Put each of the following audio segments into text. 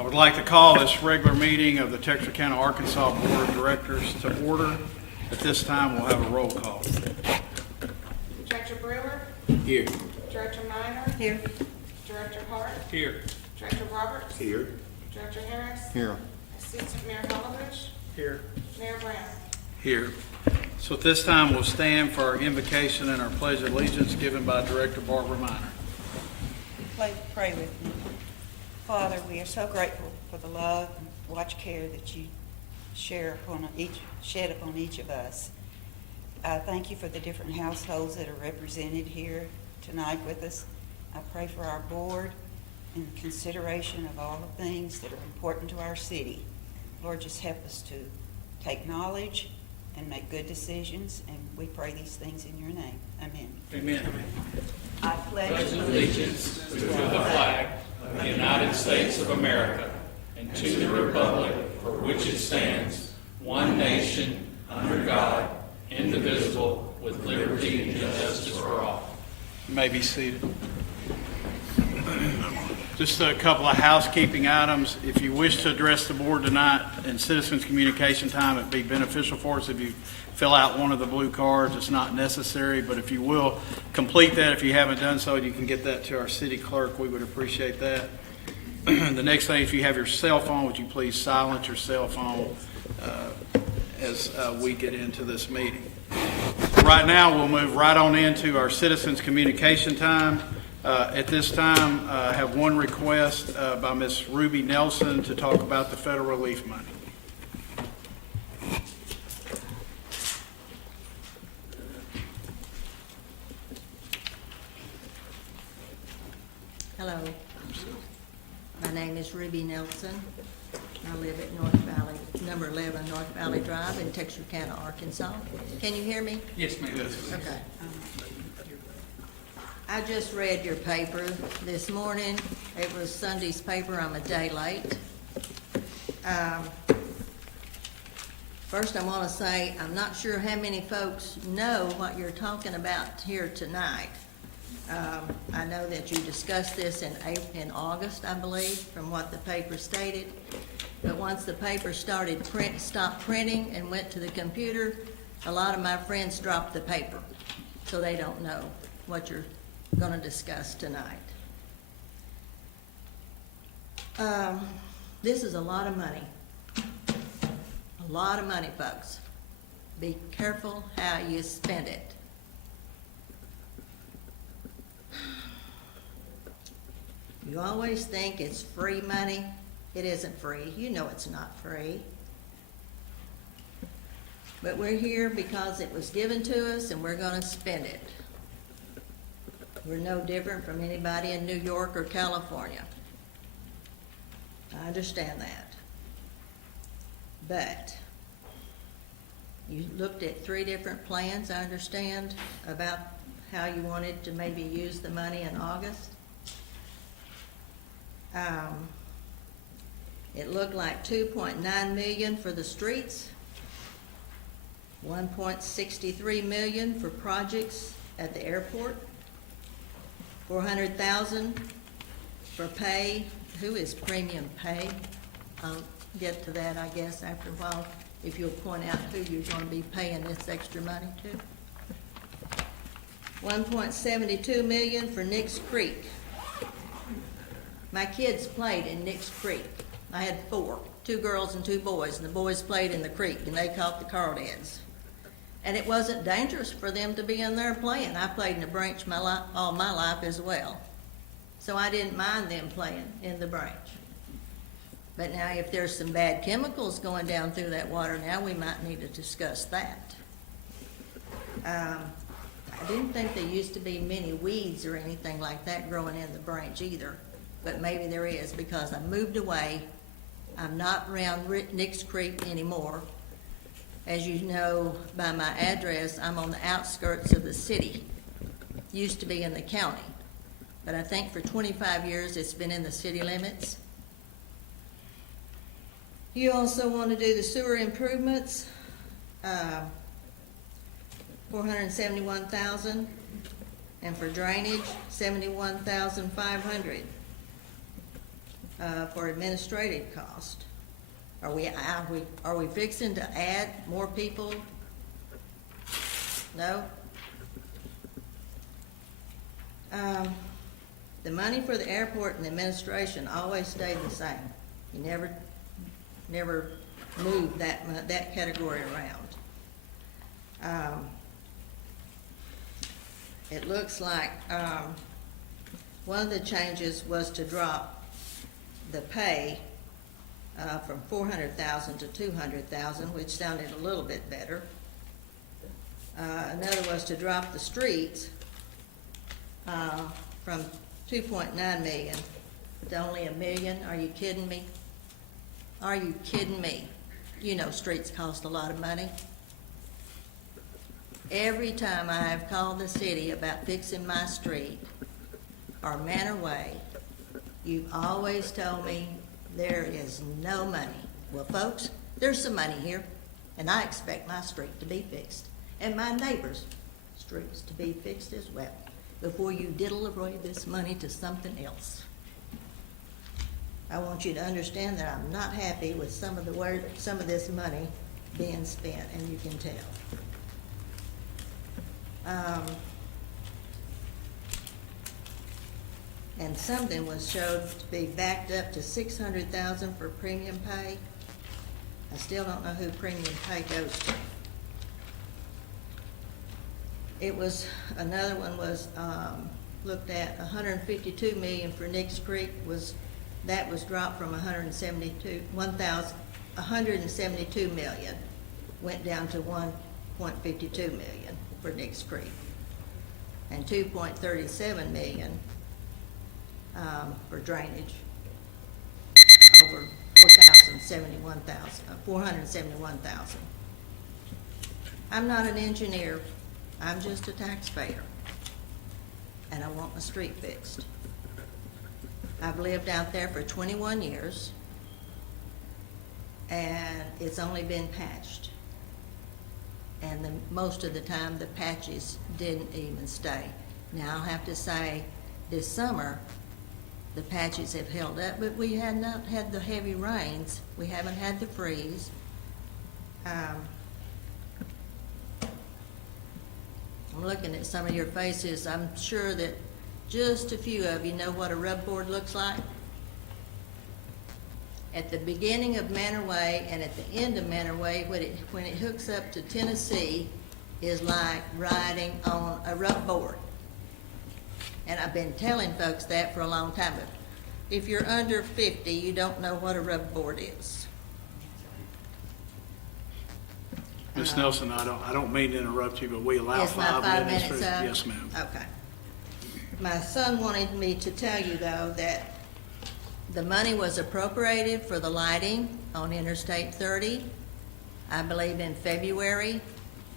I would like to call this regular meeting of the Texarkana, Arkansas Board of Directors to order. At this time, we'll have a roll call. Director Brewer, Here. Director Minor, Here. Director Hart, Here. Director Roberts, Here. Director Harris, Here. Assistant Mayor Holovich, Here. Mayor Brown. Here. So at this time, we'll stand for our invocation and our pledge of allegiance given by Director Barbara Minor. Pray with me. Father, we are so grateful for the love and watch care that you shed upon each of us. Thank you for the different households that are represented here tonight with us. I pray for our board in consideration of all the things that are important to our city. Lord, just help us to take knowledge and make good decisions, and we pray these things in your name. Amen. Amen. I pledge allegiance to the flag of the United States of America and to the republic for which it stands, one nation, under God, indivisible, with liberty and justice for all. You may be seated. Just a couple of housekeeping items. If you wish to address the board tonight in citizens communication time, it'd be beneficial for us if you fill out one of the blue cards. It's not necessary, but if you will complete that, if you haven't done so, you can get that to our city clerk. We would appreciate that. The next thing, if you have your cell phone, would you please silence your cell phone as we get into this meeting. Right now, we'll move right on into our citizens communication time. At this time, I have one request by Ms. Ruby Nelson to talk about the federal relief money. Hello, my name is Ruby Nelson. I live at North Valley, number 11 North Valley Drive in Texarkana, Arkansas. Can you hear me? Yes, ma'am. Okay. I just read your paper this morning. It was Sunday's paper. I'm a day late. First, I want to say I'm not sure how many folks know what you're talking about here tonight. I know that you discussed this in August, I believe, from what the paper stated. But once the paper stopped printing and went to the computer, a lot of my friends dropped the paper, so they don't know what you're going to discuss tonight. This is a lot of money. A lot of money, folks. Be careful how you spend it. You always think it's free money. It isn't free. You know it's not free. But we're here because it was given to us and we're going to spend it. We're no different from anybody in New York or California. I understand that. But you looked at 3 different plans, I understand, about how you wanted to maybe use the money in August. It looked like $2.9 million for the streets, $1.63 million for projects at the airport, $400,000 for pay. Who is premium pay? I'll get to that, I guess, after a while, if you'll point out who you're going to be paying this extra money to. $1.72 million for Nix Creek. My kids played in Nix Creek. I had 4, 2 girls and 2 boys, and the boys played in the creek, and they caught the crawdads. And it wasn't dangerous for them to be in there playing. I played in the branch all my life as well. So I didn't mind them playing in the branch. But now if there's some bad chemicals going down through that water now, we might need to discuss that. I didn't think there used to be many weeds or anything like that growing in the branch either. But maybe there is, because I moved away. I'm not around Nix Creek anymore. As you know by my address, I'm on the outskirts of the city. Used to be in the county, but I think for 25 years it's been in the city limits. You also want to do the sewer improvements, $471,000, and for drainage, $71,500. for administrative cost. Are we fixing to add more people? No? The money for the airport and administration always stayed the same. You never moved that category around. It looks like, one of the changes was to drop the pay, from 400,000 to 200,000, which sounded a little bit better. Another was to drop the streets, from 2.9 million to only $1 million. Are you kidding me? Are you kidding me? You know streets cost a lot of money. Every time I have called the city about fixing my street or Manor Way, you've always told me there is no money. Well, folks, there's some money here, and I expect my street to be fixed, and my neighbors' streets to be fixed as well, before you diddle-a-roy this money to something else. I want you to understand that I'm not happy with some of this money being spent, and you can tell. And something was showed to be backed up to 600,000 for premium pay. I still don't know who premium pay goes to. It was, another one was, looked at, 152 million for Nix Creek that was dropped from 172 million, went down to 1.52 million for Nix Creek, and 2.37 million for drainage, over 471,000. I'm not an engineer, I'm just a taxpayer, and I want my street fixed. I've lived out there for 21 years, and it's only been patched. And most of the time, the patches didn't even stay. Now, I'll have to say, this summer, the patches have held up, but we had not had the heavy rains. We haven't had the freeze. I'm looking at some of your faces. I'm sure that just a few of you know what a rub board looks like. At the beginning of Manor Way and at the end of Manor Way, when it hooks up to Tennessee, is like riding on a rub board. And I've been telling folks that for a long time, but if you're under 50, you don't know what a rub board is. Ms. Nelson, I don't mean to interrupt you, but we allow Is my 5 5 minutes. minutes up? Yes, ma'am. Okay. My son wanted me to tell you, though, that the money was appropriated for the lighting on Interstate 30, I believe in February,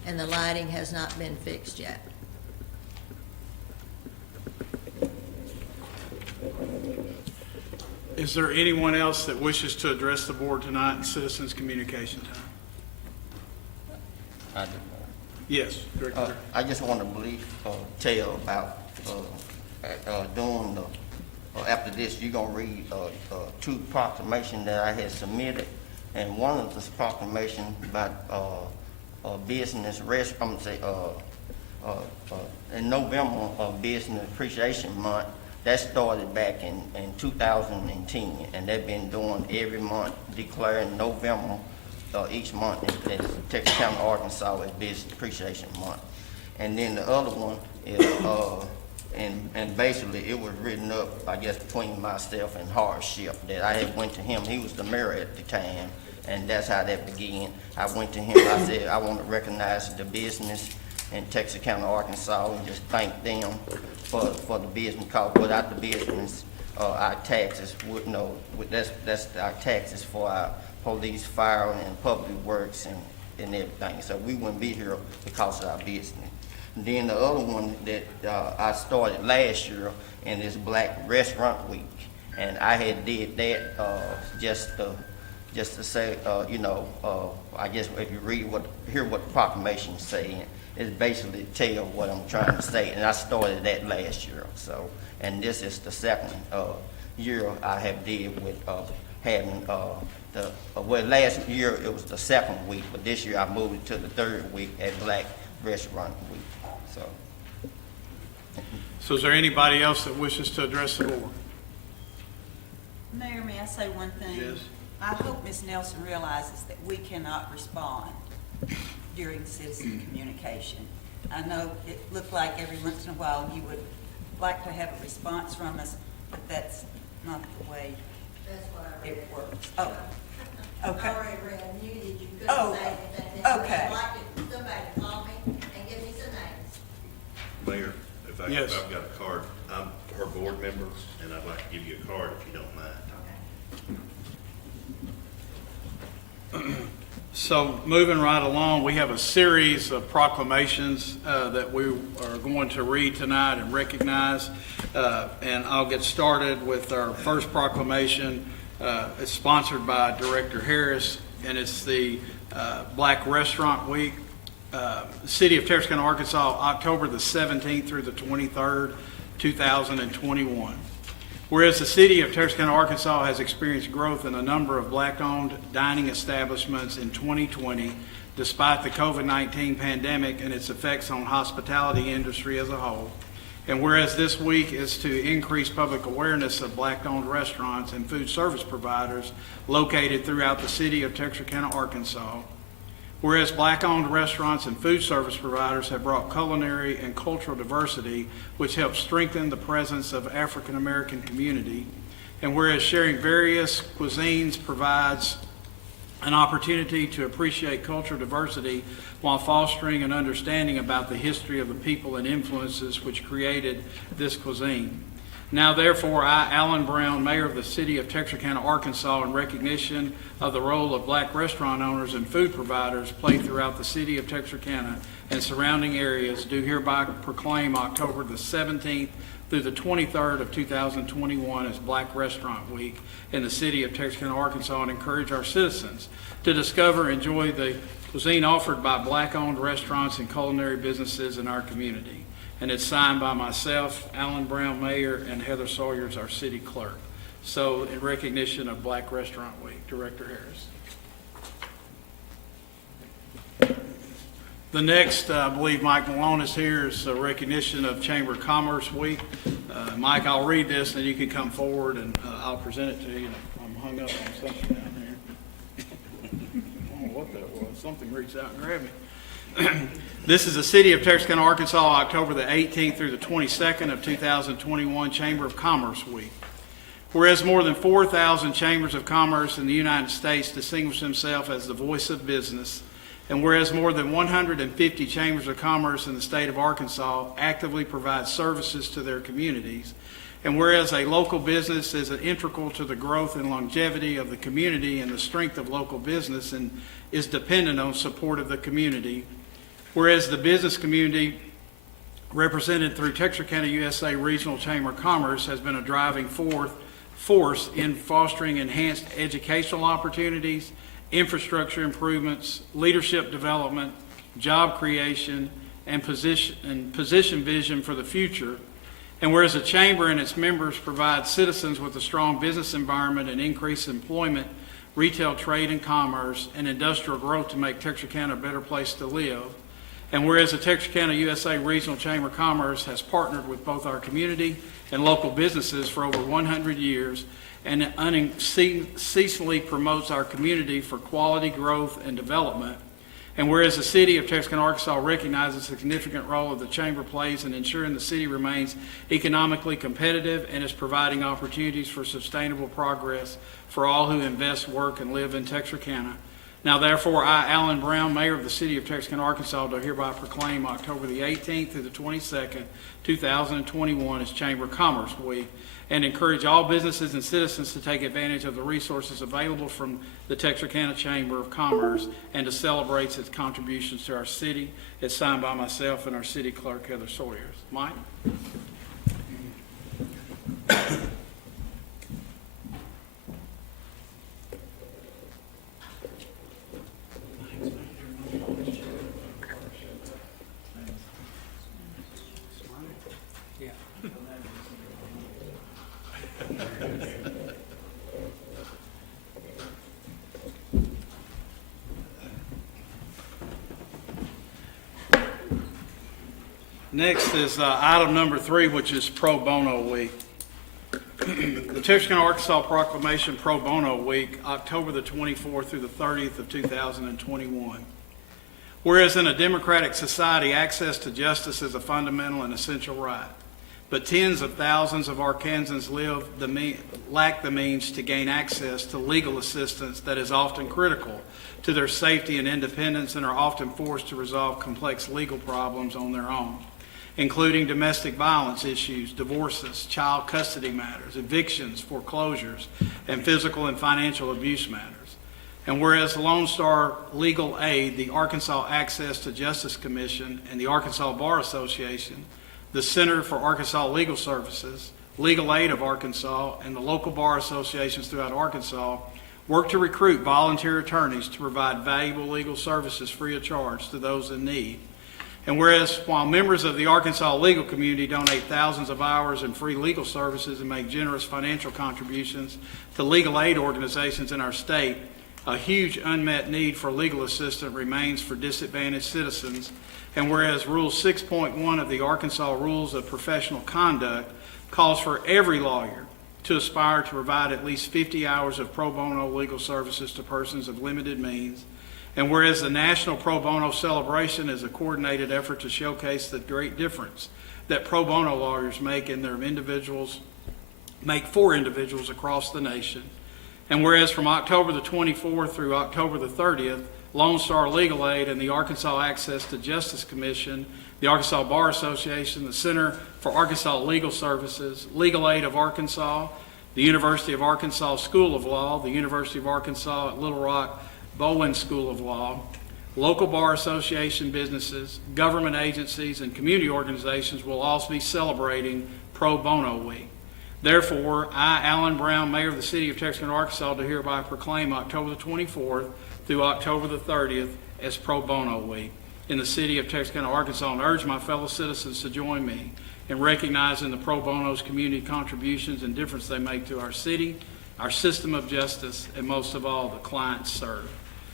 and the lighting has not been fixed yet. Is there anyone else that wishes to address the board tonight in citizens' communication time? I do. Yes, Director. I just want to tell about doing after this, you're gonna read two proclamations that I had submitted, and one of this proclamation about business rest. I'm gonna say in November of Business Appreciation Month. That started back in 2010, and they've been doing every month, declaring November each month in Texarkana, Arkansas, as Business Appreciation Month. And then the other one is, and basically it was written up, I guess, between myself and Hardship, that I had went to him. He was the mayor at the time, and that's how that began. I went to him, I said, I want to recognize the business in Texarkana, Arkansas, and just thank them for the business, because without the business, our taxes would that's our taxes for our police, fire, and public works and everything. So we wouldn't be here because of our business. And then the other one that I started last year, and is Black Restaurant Week, and I had did that just to say, I guess if you hear what the proclamation is saying, it's basically tell what I'm trying to say, and I started that last year. So, and this is the second year I have did with having well, last year it was the second week, but this year I moved it to the third week at Black Restaurant Week. So is there anybody else that wishes to address the board? Mayor, may I say one thing? Yes. I hope Ms. Nelson realizes that we cannot respond during citizen communication. I know it looked like every once in a while you would like to have a response from us, but that's not the way That's what I read. it works. Oh, okay. I already read, I knew that you Oh, couldn't say that. okay. I'd like it, somebody to call me and give me some names. Mayor, Yes. if I've got a card, I'm her board member, and I'd like to give you a card if you don't mind. So moving right along, we have a series of proclamations that we are going to read tonight and recognize. And I'll get started with our first proclamation. It's sponsored by Director Harris, and it's the Black Restaurant Week. City of Texarkana, Arkansas, October the 17th through the 23rd, 2021. Whereas the city of Texarkana, Arkansas has experienced growth in a number of black-owned dining establishments in 2020, despite the COVID-19 pandemic and its effects on hospitality industry as a whole. And whereas this week is to increase public awareness of black-owned restaurants and food service providers located throughout the city of Texarkana, Arkansas. Whereas black-owned restaurants and food service providers have brought culinary and cultural diversity, which helps strengthen the presence of African-American community. And whereas sharing various cuisines provides an opportunity to appreciate cultural diversity while fostering an understanding about the history of the people and influences which created this cuisine. Now therefore, I, Alan Brown, Mayor of the City of Texarkana, Arkansas, in recognition of the role of black restaurant owners and food providers played throughout the City of Texarkana and surrounding areas, do hereby proclaim October the 17th through the 23rd of 2021 as Black Restaurant Week in the City of Texarkana, Arkansas, and encourage our citizens to discover and enjoy the cuisine offered by black-owned restaurants and culinary businesses in our community. And it's signed by myself, Alan Brown, Mayor, and Heather Sawyers, our City Clerk. So in recognition of Black Restaurant Week, Director Harris. The next, I believe Mike Malone is here, is a recognition of Chamber of Commerce Week. Mike, I'll read this, and you can come forward, and I'll present it to you. I'm hung up on something down there. I don't know what that was. Something reached out and grabbed me. This is the City of Texarkana, Arkansas, October the 18th through the 22nd of 2021 Chamber of Commerce Week. Whereas more than 4,000 chambers of commerce in the United States distinguish themselves as the voice of business, and whereas more than 150 chambers of commerce in the state of Arkansas actively provide services to their communities, and whereas a local business is integral to the growth and longevity of the community and the strength of local business and is dependent on support of the community, whereas the business community represented through Texarkana USA Regional Chamber of Commerce has been a driving force in fostering enhanced educational opportunities, infrastructure improvements, leadership development, job creation, and position vision for the future. And whereas the Chamber and its members provide citizens with a strong business environment and increased employment, retail trade and commerce, and industrial growth to make Texarkana a better place to live. And whereas the Texarkana USA Regional Chamber of Commerce has partnered with both our community and local businesses for over 100 years and unceasingly promotes our community for quality growth and development. And whereas the City of Texarkana, Arkansas recognizes the significant role of the Chamber plays in ensuring the city remains economically competitive and is providing opportunities for sustainable progress for all who invest, work, and live in Texarkana. Now therefore, I, Alan Brown, Mayor of the City of Texarkana, Arkansas, do hereby proclaim October the 18th through the 22nd, 2021 as Chamber of Commerce Week, and encourage all businesses and citizens to take advantage of the resources available from the Texarkana Chamber of Commerce and to celebrate its contributions to our city. It's signed by myself and our City Clerk, Heather Sawyers. Mike? Yeah. Next is item number 3, which is Pro Bono Week. The Texarkana, Arkansas Proclamation Pro Bono Week, October the 24th through the 30th of 2021. Whereas in a democratic society, access to justice is a fundamental and essential right. But tens of thousands of Arkansans lack the means to gain access to legal assistance that is often critical to their safety and independence, and are often forced to resolve complex legal problems on their own, including domestic violence issues, divorces, child custody matters, evictions, foreclosures, and physical and financial abuse matters. And whereas Lone Star Legal Aid, the Arkansas Access to Justice Commission, and the Arkansas Bar Association, the Center for Arkansas Legal Services, Legal Aid of Arkansas, and the local bar associations throughout Arkansas work to recruit volunteer attorneys to provide valuable legal services free of charge to those in need. And whereas while members of the Arkansas legal community donate thousands of hours in free legal services and make generous financial contributions to legal aid organizations in our state, a huge unmet need for legal assistance remains for disadvantaged citizens. And whereas Rule 6.1 of the Arkansas Rules of Professional Conduct calls for every lawyer to aspire to provide at least 50 hours of pro bono legal services to persons of limited means. And whereas the National Pro Bono Celebration is a coordinated effort to showcase the great difference that pro bono lawyers make for individuals across the nation. And whereas from October the 24th through October the 30th, Lone Star Legal Aid and the Arkansas Access to Justice Commission, the Arkansas Bar Association, the Center for Arkansas Legal Services, Legal Aid of Arkansas, the University of Arkansas School of Law, the University of Arkansas at Little Rock Bowen School of Law, local bar association businesses, government agencies, and community organizations will also be celebrating Pro Bono Week. Therefore, I, Alan Brown, Mayor of the City of Texarkana, Arkansas, do hereby proclaim October the 24th through October the 30th as Pro Bono Week in the City of Texarkana, Arkansas, and urge my fellow citizens to join me in recognizing the pro bono's community contributions and difference they make to our city, our system of justice, and most of all, the clients served.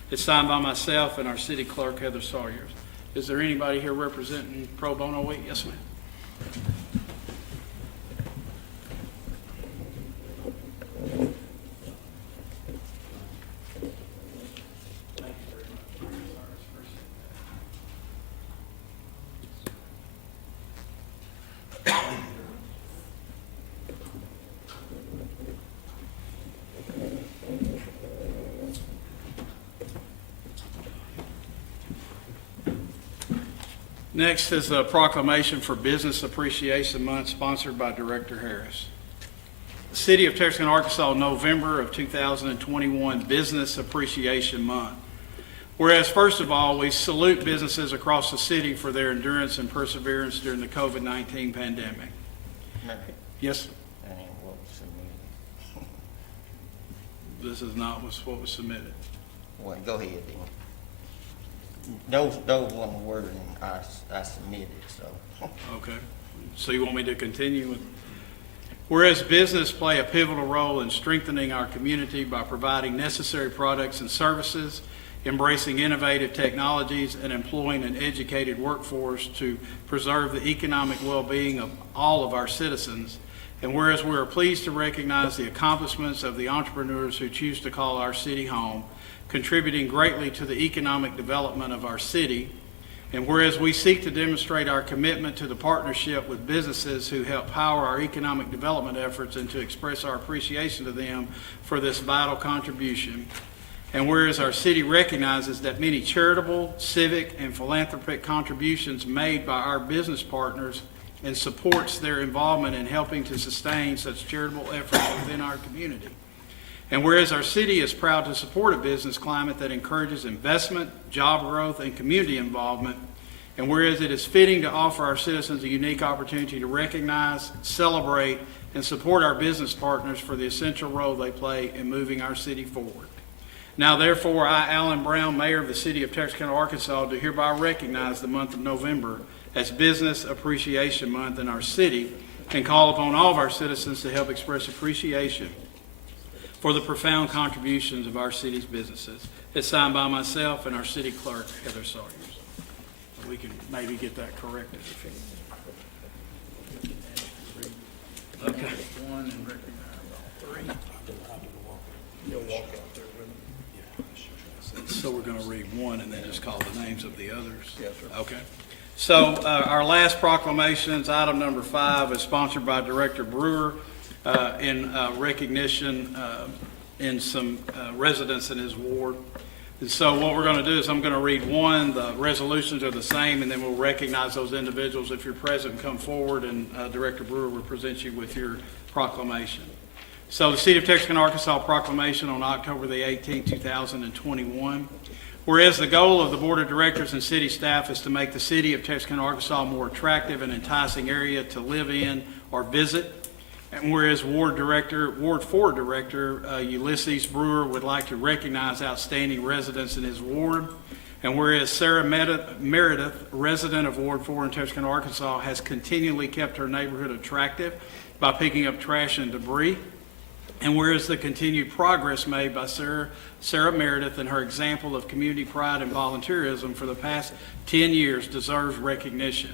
It's signed by myself and our city clerk, Heather Sawyers. Is there anybody here representing Pro Bono Week? Yes, ma'am. Next is a proclamation for Business Appreciation Month sponsored by Director Harris. The City of Texarkana, Arkansas, November of 2021 Business Appreciation Month. Whereas, first of all, we salute businesses across the city for their endurance and perseverance during the COVID-19 pandemic. Mary, Yes, sir. that ain't what was submitted. This is not what was submitted. Well, go ahead then. Those weren't the wording I submitted, so. Okay. So you want me to continue with? Whereas business play a pivotal role in strengthening our community by providing necessary products and services, embracing innovative technologies, and employing an educated workforce to preserve the economic well-being of all of our citizens. And whereas we are pleased to recognize the accomplishments of the entrepreneurs who choose to call our city home, contributing greatly to the economic development of our city. And whereas we seek to demonstrate our commitment to the partnership with businesses who help power our economic development efforts and to express our appreciation to them for this vital contribution. And whereas our city recognizes that many charitable, civic, and philanthropic contributions made by our business partners and supports their involvement in helping to sustain such charitable efforts within our community. And whereas our city is proud to support a business climate that encourages investment, job growth, and community involvement, and whereas it is fitting to offer our citizens a unique opportunity to recognize, celebrate, and support our business partners for the essential role they play in moving our city forward. Now, therefore, I, Alan Brown, Mayor of the City of Texarkana, Arkansas, do hereby recognize the month of November as Business Appreciation Month in our city and call upon all of our citizens to help express appreciation for the profound contributions of our city's businesses. It's signed by myself and our city clerk, Heather Sawyers. We can maybe get that corrected if you Okay. One and recognize all three. You'll walk out there with them. So we're gonna read one and then just call the names of the others? Yes, sir. Okay. So, our last proclamations, item number 5 is sponsored by Director Brewer, in recognition, in some residents in his ward. And so what we're going to do is I'm going to read one, the resolutions are the same, and then we'll recognize those individuals. If you're present, come forward, and Director Brewer will present you with your proclamation. So the City of Texarkana, Arkansas proclamation on October the 18th, 2021. Whereas the goal of the Board of Directors and city staff is to make the City of Texarkana, Arkansas more attractive and enticing area to live in or visit. And whereas Ward 4 Director Ulysses Brewer would like to recognize outstanding residents in his ward. And whereas Sarah Meredith, resident of Ward 4 in Texarkana, Arkansas, has continually kept her neighborhood attractive by picking up trash and debris. And whereas the continued progress made by Sarah Meredith and her example of community pride and volunteerism for the past 10 years deserves recognition.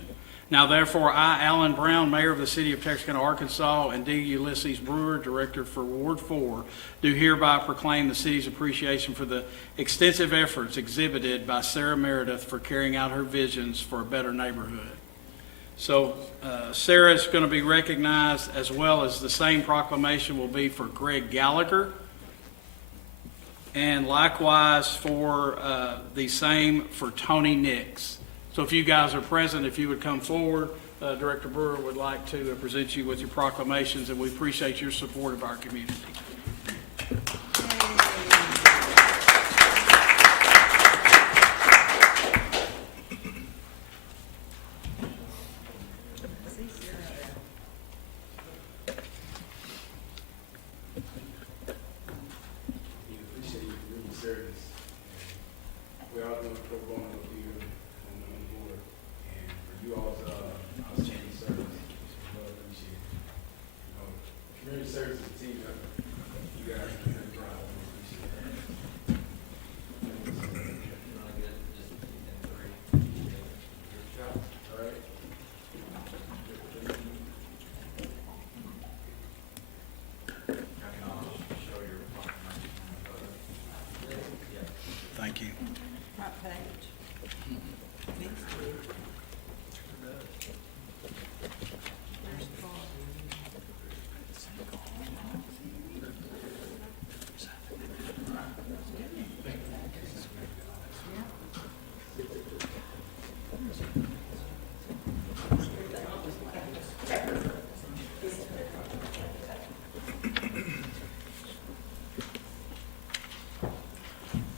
Now therefore, I, Alan Brown, Mayor of the City of Texarkana, Arkansas, and D. Ulysses Brewer, Director for Ward 4, do hereby proclaim the city's appreciation for the extensive efforts exhibited by Sarah Meredith for carrying out her visions for a better neighborhood. So Sarah is going to be recognized, as well as the same proclamation will be for Greg Gallagher, and likewise for the same for Tony Nix. So if you guys are present, if you would come forward, Director Brewer would like to present you with your proclamations, and we appreciate your support of our community. We appreciate you doing the service. We all know pro bono here on the board, and for you all's outstanding service, we well appreciate it. You know, community service is a team effort. You guys are doing a job. We appreciate that. All right. Thank you. Front page. These two. Where's Paul?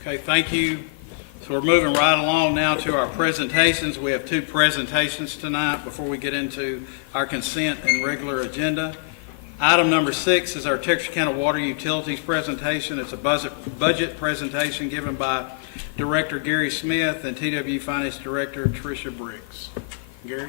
Okay, thank you. So we're moving right along now to our presentations. We have 2 presentations tonight before we get into our consent and regular agenda. Item number 6 is our Texarkana Water Utilities presentation. It's a budget presentation given by Director Gary Smith and TW Finance Director Tricia Briggs. Gary?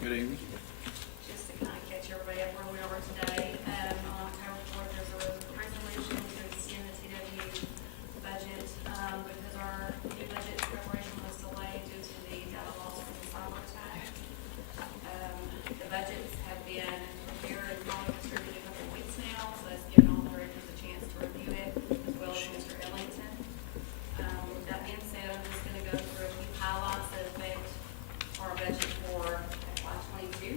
Good evening. Just to kind of catch everybody up where we are today, on October 4th, there's a resolution to extend the TW budget, because our new budget preparation was delayed due to the data loss from the cyber attack. The budgets have been prepared and probably distributed a couple of weeks now, so that's given all the directors a chance to review it, as well as Mr. Ellington. With that being said, I'm just gonna go through a few highlights that affect our budget for FY '22.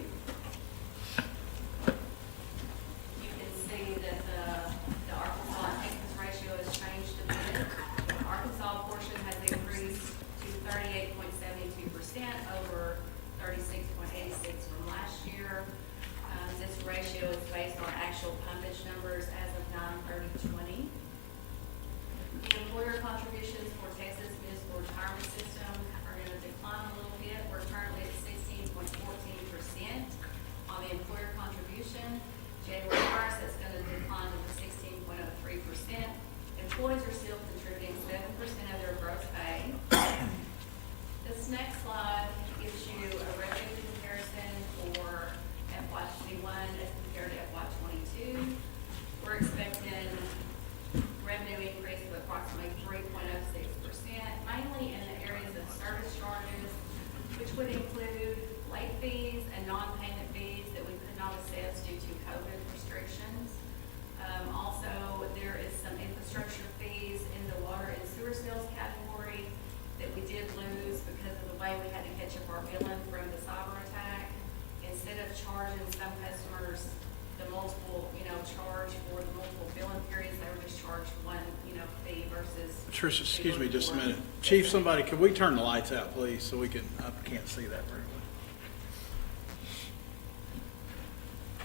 Tricia, excuse me just a minute. Chief, somebody, could we turn the lights out, please, so we can, I can't see that very well.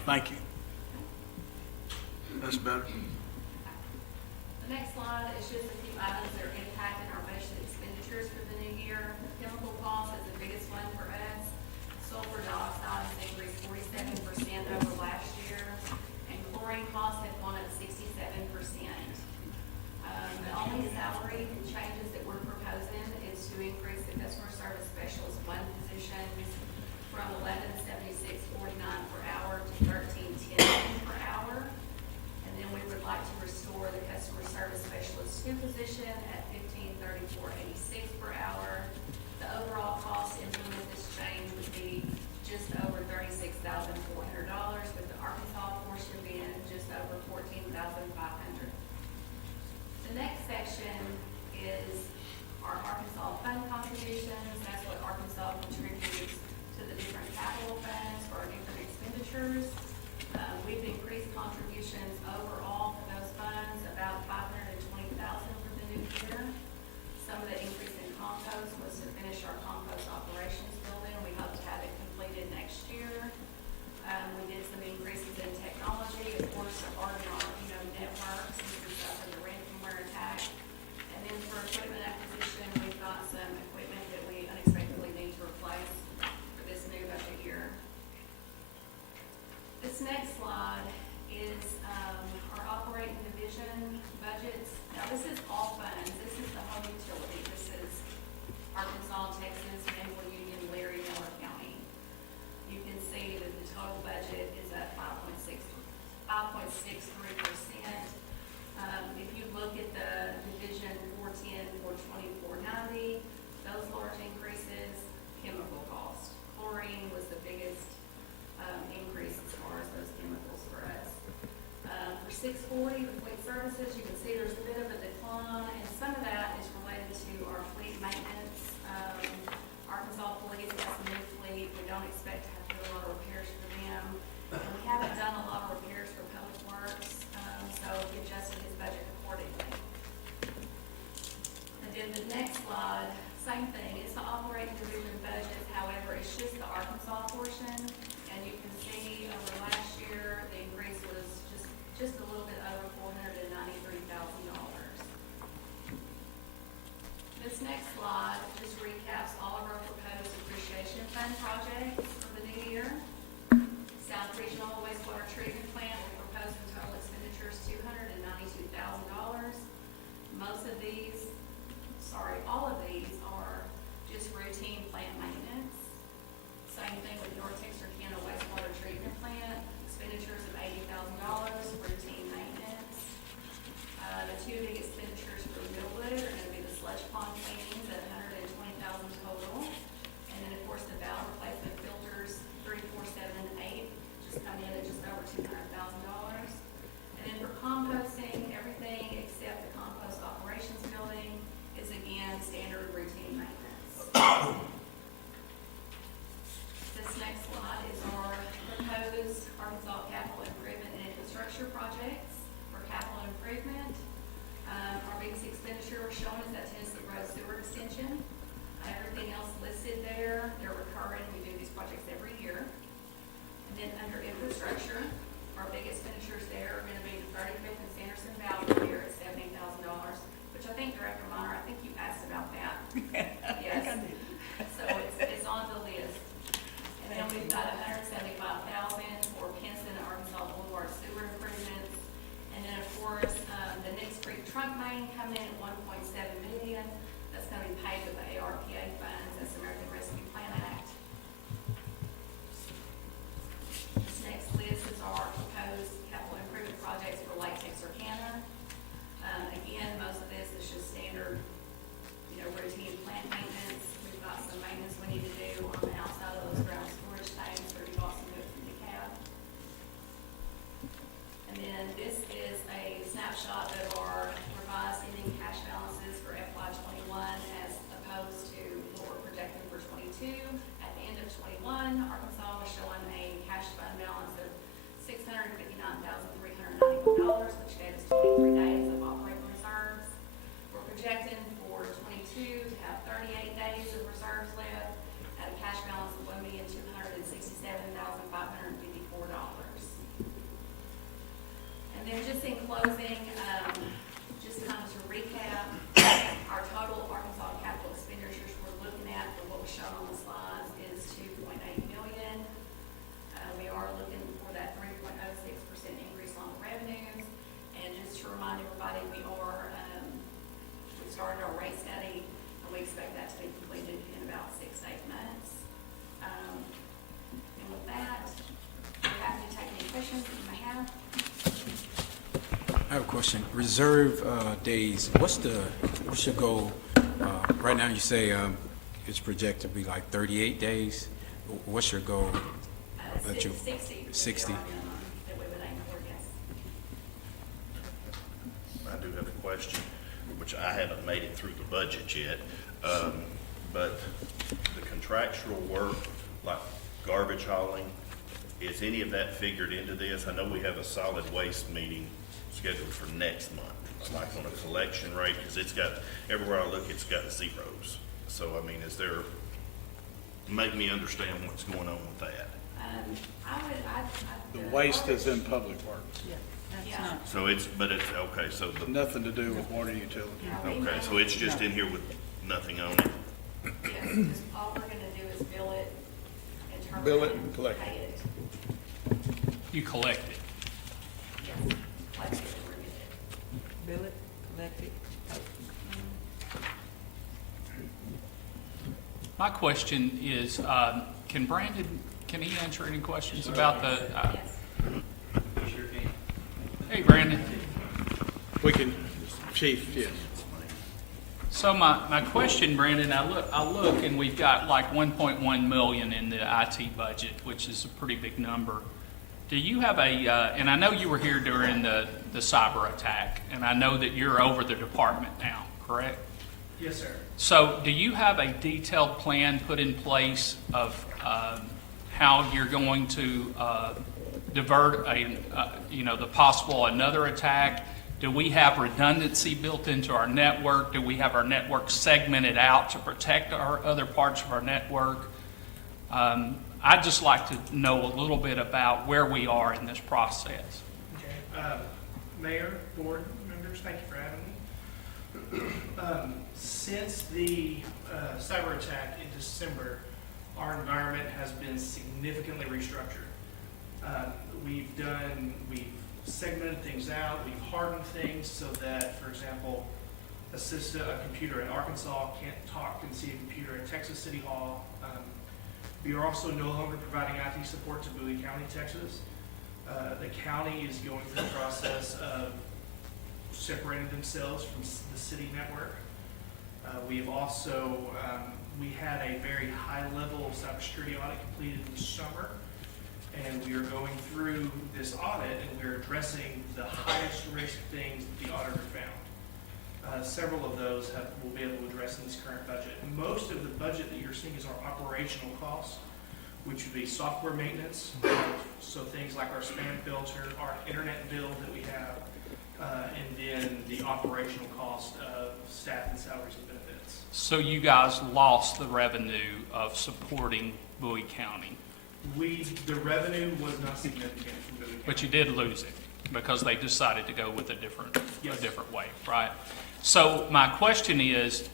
Thank you. That's better. The next slide is just a few items that are impacting our budget expenditures for the new year. Chemical cost is the biggest one for us. Sulfur dioxide has increased 47% over last year, and chlorine costs have gone up 67%. The only salary changes that we're proposing is to increase the customer service specialist one position from $11.76.49 per hour to $13.10 per hour. And then we would like to restore the customer service specialist two position at $15.34.86 per hour. The overall cost to implement this change would be just over $36,400, with the Arkansas portion being just over $14,500. The next section is our Arkansas fund contributions. That's what Arkansas contributes to the different capital funds for our different expenditures. We've increased contributions overall for those funds about $520,000 for the new year. Some of the increase in compost was to finish our compost operations building. We hope to have it completed next year. We did some increases in technology, of course, our networks, and stuff in the ransomware attack. And then for equipment acquisition, we've got some equipment that we unexpectedly need to replace for this new budget year. This next slide is our operating division budgets. Now, this is all funds. This is the home utility. This is Arkansas, Texas, Mansfield Union, Leary, Miller County. You can see that the total budget is at 5.63%. If you look at the division 410, 420, 490, those large increases, chemical cost. Chlorine was the biggest increase as far as those chemicals for us. For 640, the fleet services, you can see there's a bit of a decline, and some of that is related to our fleet maintenance. Arkansas Police has a new fleet. We don't expect to have to do a lot of repairs for them. And we haven't done a lot of repairs for Public Works, so we adjusted his budget accordingly. And then the next slide, same thing. It's the operating division budget. However, it's just the Arkansas portion. And you can see over last year, the increase was just a little bit over $493,000. This next slide just recaps all of our proposed depreciation fund projects for the new year. South Regional Wastewater Treatment Plant, we're proposing total expenditures $292,000. All of these are just routine plant maintenance. Same thing with North Texarkana Wastewater Treatment Plant, expenditures of $80,000, routine maintenance. The two big expenditures for Millwood are gonna be the sludge pond cleanings at $120,000 total. And then, of course, the valve replacement filters, 34708, just come in at just over $200,000. And then for composting, everything except the compost operations building is again standard routine maintenance. This next slide is our proposed Arkansas capital improvement and infrastructure projects. For capital improvement, our biggest expenditure we're showing is that Tennessee Road sewer extension. Everything else listed there, they're recurring. We do these projects every year. And then under infrastructure, our big expenditures there are gonna be the 35th and Sanderson Valley here at $70,000, which I think Director Minor, I think you asked about that. Yes. So it's on the list. And then we've got $175,000 for Pinson and Arkansas Boulevard sewer improvements. And then, of course, the Nix Creek trunk main coming in at $1.7 million. That's gonna be paid with the ARPA funds, that's the American Rescue Plan Act. This next list is our proposed capital improvement projects for Lake Texarkana. Again, most of this is just standard, routine plant we expect that to be completed in about 6 to 8 months. And with that, we're happy to take any questions that you may have. I have a question. Reserve days, what's your goal? Right now, you say it's projected to be like 38 days. What's your goal? That you- 60. would be 60. our minimum that we would aim for, yes. I do have a question, which I haven't made it through the budget yet. But the contractual work, like garbage hauling, is any of that figured into this? I know we have a solid waste meeting scheduled for next month, like on a collection rate, because it's got, everywhere I look, it's got zeros. So, I mean, is there, make me understand what's going on with that. The waste is in Public Works, Yeah, that's Yeah. not, So it's, but it's, okay, so the, nothing to do with water utility. okay, so it's just in here with nothing on it? Yes, just all we're gonna do is bill it and turn Bill it around and collect pay it. You collect it. Yes, like it, remit it. Bill it, collect it. My question is, can Brandon, can he answer any questions about the, Yes. hey, Brandon? We can, Chief, yes. So my question, Brandon, I look and we've got like 1.1 million in the IT budget, which is a pretty big number. Do you have and I know you were here during the cyber attack, and I know that you're over the department now, correct? Yes, sir. So do you have a detailed plan put in place of how you're going to divert the possible another attack? Do we have redundancy built into our network? Do we have our network segmented out to protect our other parts of our network? I'd just like to know a little bit about where we are in this process. Okay. Mayor, board members, thank you for having me. Since the cyber attack in December, our environment has been significantly restructured. We've segmented things out, we've hardened things so that, for example, a computer in Arkansas can't talk and see a computer at Texas City Hall. We are also no longer providing IT support to Bowie County, Texas. The county is going through the process of separating themselves from the city network. We've also, we had a very high level of cybersecurity audit completed in the summer, and we are going through this audit and we're addressing the highest risk things that the auditor found. Several of those we'll be able to address in this current budget. Most of the budget that you're seeing is our operational costs, which would be software maintenance, so things like our spam filter, our internet bill that we have, and then the operational cost of staff and salaries and benefits. So you guys lost the revenue of supporting Bowie County, The revenue was not significant from Bowie County. but you did lose it because they decided to go with a different way, right? So my question is,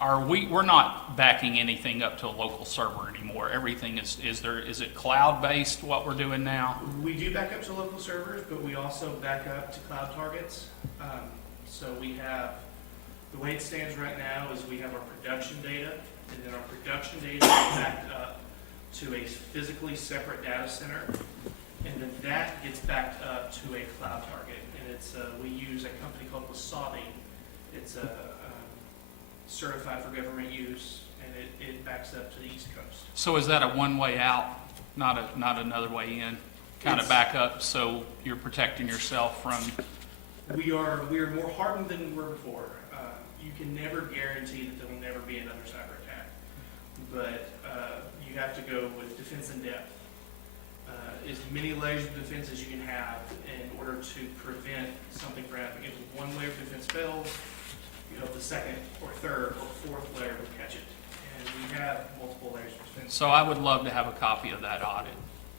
we're not backing anything up to a local server anymore. Everything is it cloud-based, what we're doing now? We do back up to local servers, but we also back up to cloud targets. So we have, the way it stands right now is we have our production data, and then our production data is backed up to a physically separate data center, and then that gets backed up to a cloud target. And it's, we use a company called Wasabi. It's certified for government use, and it backs up to the East Coast. So is that a one-way out, not another way in? Kind of back up so you're protecting yourself from, We are more hardened than we were before. You can never guarantee that there will never be another cyber attack, but you have to go with defense in depth. As many layers of defense as you can have in order to prevent something from happening. If one layer of defense fails, you hope the second or third or fourth layer will catch it. And we have multiple layers of defense. so I would love to have a copy of that audit.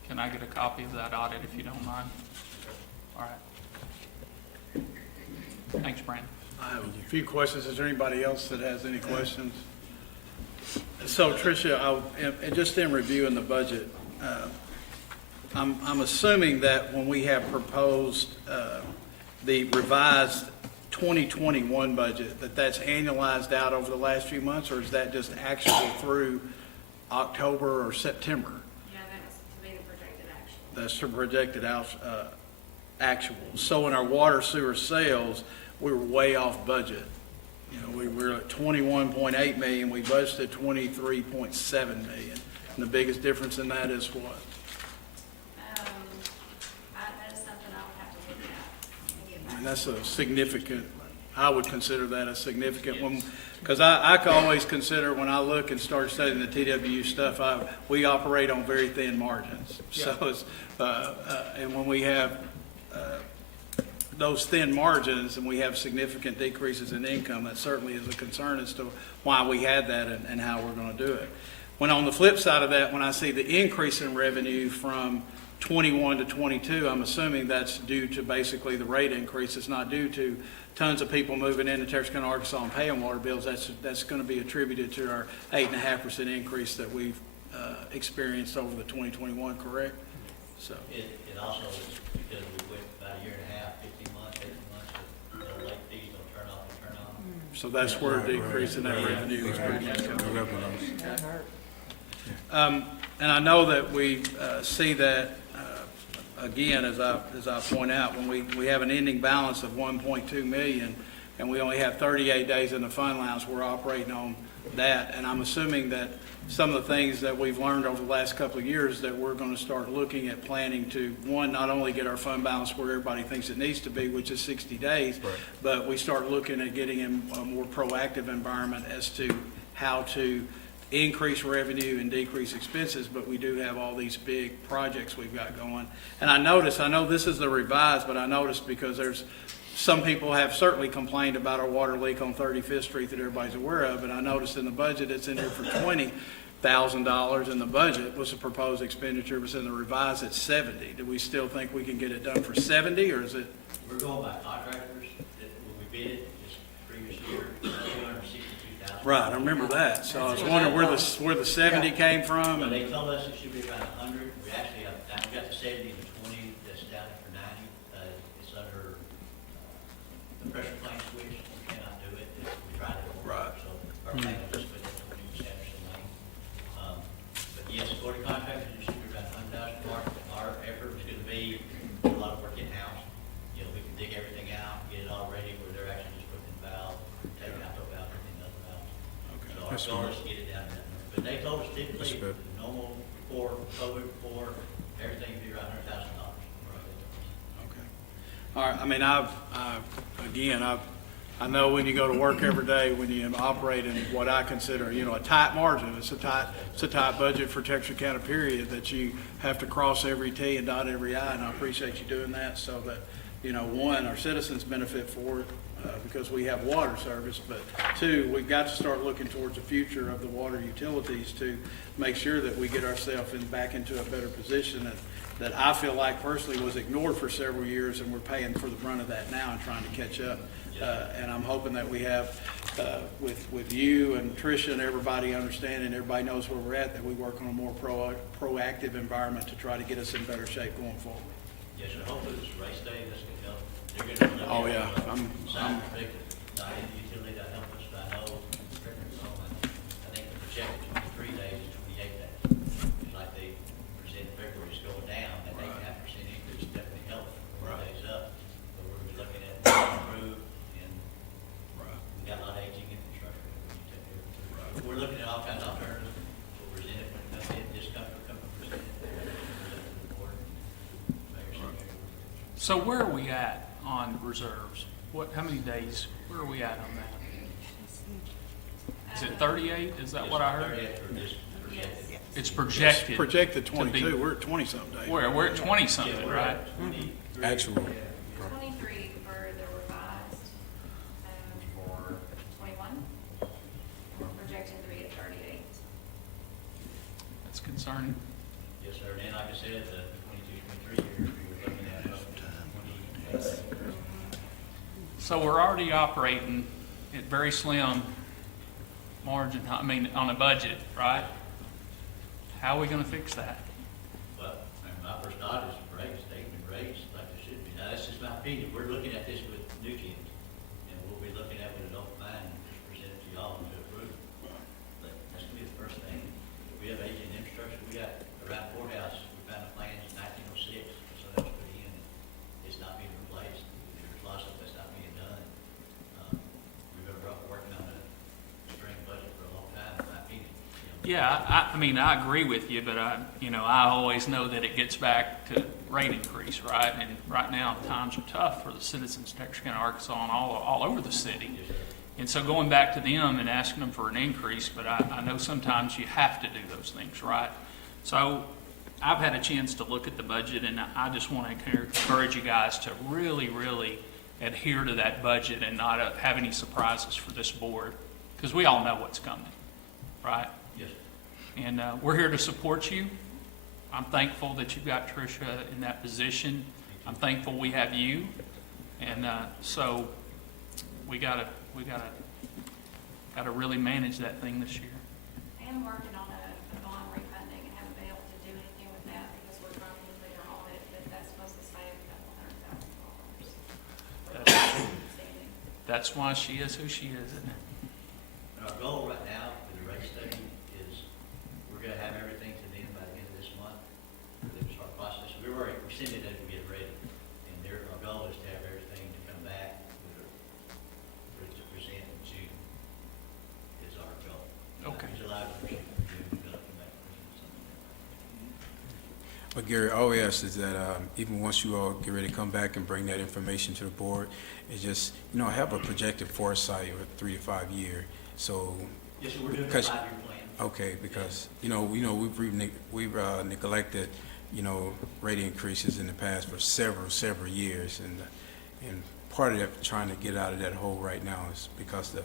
Can I get a copy of that audit if you don't mind? All right. Thanks, Brandon. I have a few questions. Is there anybody else that has any questions? So Tricia, just in reviewing the budget, I'm assuming that when we have proposed the revised 2021 budget, that's annualized out over the last few months, or is that just actual through October or September? Yeah, that's to be the projected actual. That's the projected out, actual. So in our water sewer sales, we were way off budget. You know, we were at 21.8 million, we budgeted 23.7 million. And the biggest difference in that is what? That is something I would have to look at and get back. And that's a significant, I would consider that a significant one, because I can always consider, when I look and start studying the TWU stuff, we operate on very thin margins. So it's, and when we have those thin margins and we have significant decreases in income, that certainly is a concern as to why we had that and how we're going to do it. When on the flip side of that, when I see the increase in revenue from 21 to 22, I'm assuming that's due to basically the rate increase. It's not due to tons of people moving into Texarkana, Arkansas and paying water bills. That's going to be attributed to our 8.5% increase that we've experienced over the 2021, correct? So, It also is because we went about a year and a half, 15 months, 18 months, the late fees don't turn off and turn on. so that's where a decrease in that revenue is pretty much coming. That hurt. And I know that we see that, again, as I point out, when we have an ending balance of 1.2 million, and we only have 38 days in the fund balance, we're operating on that. And I'm assuming that some of the things that we've learned over the last couple of years, that we're going to start looking at planning to, one, not only get our fund balance where everybody thinks it needs to be, which is 60 days, but we start looking at getting in a more proactive environment as to how to increase revenue and decrease expenses, but we do have all these big projects we've got going. And I know this is the revised, but I noticed because some people have certainly complained about our water leak on 35th Street that everybody's aware of, and I noticed in the budget, it's in here for $20,000, and the budget was a proposed expenditure, was in the revised at 70. Do we still think we can get it done for 70, or is it? We're going by contractors, that when we bid it this previous year, $262,000. Right, I remember that. So I was wondering where the 70 came from. But And they told us it should be about 100. We actually have, we got the 70 and the 20 that's down there for 90. It's under the pressure plane switch. We cannot do it. We tried it. Right. So our plan was just put that 20% or something. But yes, according to contractors, it should be around 100,000 mark. Our effort is going to be a lot of work in-house. You know, we can dig everything out, get it all ready, where they're actually just putting the valve, taking out the valve, putting another valve. So our That's goal good. is to get it down there. But they told us That's typically, good. normal before COVID, before, everything would be around $100,000. Okay. All right, I mean, I know when you go to work every day, when you operate in what I consider, a tight margin, it's a tight budget for Texarkana, period, that you have to cross every T and dot every I, and I appreciate you doing that so that, one, our citizens benefit for it, because we have water service, but two, we've got to start looking towards the future of the water utilities to make sure that we get ourselves back into a better position that I feel like personally was ignored for several years, and we're paying for the brunt of that now and trying to catch up. And I'm hoping that we have, with you and Tricia and everybody understanding, everybody knows where we're at, that we work on a more proactive environment to try to get us in better shape going forward. Yes, sir. Hopefully this race day, this can help. They're going to. Oh, yeah. Sign predicted, not any utility to help us, I know, I think the projected 23 days is 28 days. It's like they presented February is going down, that 8.5% increase definitely helps, 4 days up. But we're gonna be looking at improve, and we got a lot of aging infrastructure that we need to take care of. We're looking at all kinds of alternatives, we'll present it when it comes in, this company will come and present it, present it to the board. Mayor, Secretary. So where are we at on reserves? How many days, where are we at on that? Is it 38? Is that what I heard? 38 for this projected. It's projected. Projected to be- 22, we're at 20-something days. We're at 20-something, right? Actual. 23 for the revised, for 21. We're projecting to be at 38. That's concerning. Yes, sir, and like I said, the 22, 23 years, we were looking at 20. So we're already operating at very slim margin, on a budget, right? How are we gonna fix that? Well, my first thought is raised, they've been raised like they should be. Now, that's just my opinion. We're looking at this with nutrients. And Yeah, I mean, I agree with you, but I always know that it gets back to rate increase, right? And right now, times are tough for the citizens of Texarkana, Arkansas, and all over the city. And so going back to them and asking them for an increase, but I know sometimes you have to do those things, right? So I've had a chance to look at the budget, and I just want to encourage you guys to really, really adhere to that budget and not have any surprises for this board, because we all know what's coming, right? Yes. And we're here to support you. I'm thankful that you've got Tricia in that position. I'm thankful we have you. And so we gotta really manage that thing this year. I am working on a bond refunding and haven't been able to do anything with that because we're trying to complete our audit, but that's supposed to save $200,000. That's why she is who she is, isn't it? And our goal right now for the rate study is we're gonna have everything to them by the end of this month. For them to start processing. We're sending it as we get ready. And our goal is to have everything to come back for it to present in June is our goal. Okay. July, we're shooting for June, we're gonna come back and present something. But Gary, all we ask is that even once you all get ready to come back and bring that information to the board, is just, have a projected foresight of 3 to 5 year. So, Yes, so we're doing a because- 5-year plan. okay, because, we've neglected, rate increases in the past for several years. And part of that, trying to get out of that hole right now is because the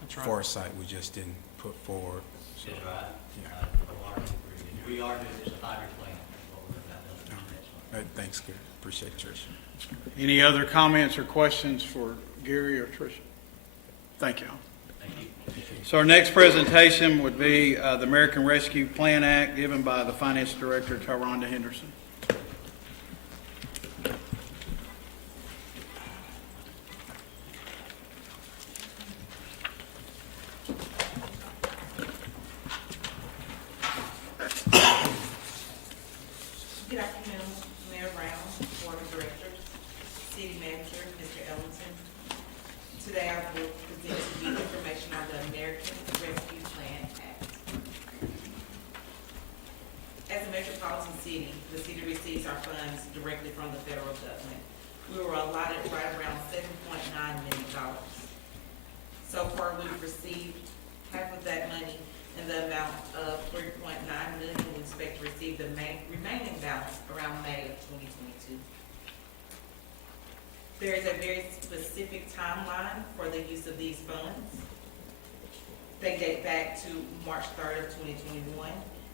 That's right. foresight we just didn't put forward. So, That's right. yeah. We are doing, it's a 5-year plan. That's what we're about to do next month. Thanks, Gary. Appreciate it, Tricia. Any other comments or questions for Gary or Tricia? Thank you. Thank you. So our next presentation would be the American Rescue Plan Act, given by the Finance Director, Tyrone Henderson. Good afternoon, Mayor Brown, Board of Directors, City Manager, Mr. Ellington. Today I will present to you information on the American Rescue Plan Act. As a metropolitan city, the city receives our funds directly from the federal government. We were allotted right around $7.9 million. So far, we've received half of that money in the amount of $3.9 million. We expect to receive the remaining balance around May of 2022. There is a very specific timeline for the use of these funds. They date back to March 3rd of 2021.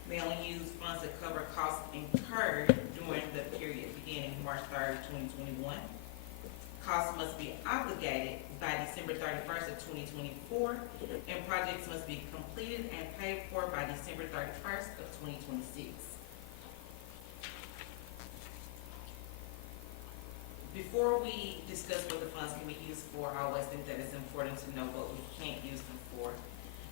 We only use funds to cover costs incurred during the period beginning March 3rd, 2021. Costs must be obligated by December 31st of 2024, and projects must be completed and paid for by December 31st of 2026. Before we discuss what the funds can be used for, I always think that it's important to know what we can't use them for.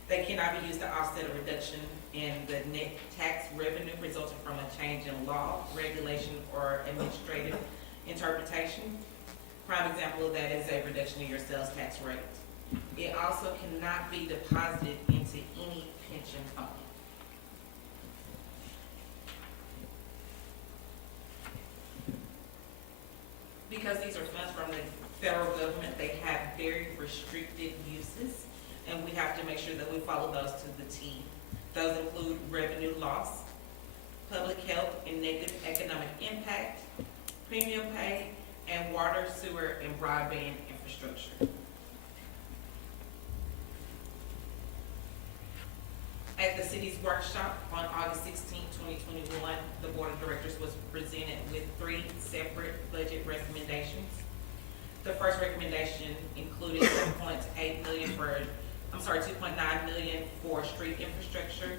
They cannot be used to offset a reduction in the net tax revenue resulting from a change in law, regulation, or administrative interpretation. Prime example of that is a reduction in your sales tax rate. It also cannot be deposited into any pension fund. Because these are funds from the federal government, they have very restricted uses, and we have to make sure that we follow those to the T. Those include revenue loss, public health and negative economic impact, premium pay, and water, sewer, and broadband infrastructure. At the city's workshop on August 16, 2021, the Board of Directors was presented with 3 separate budget recommendations. The first recommendation included $2.9 million for street infrastructure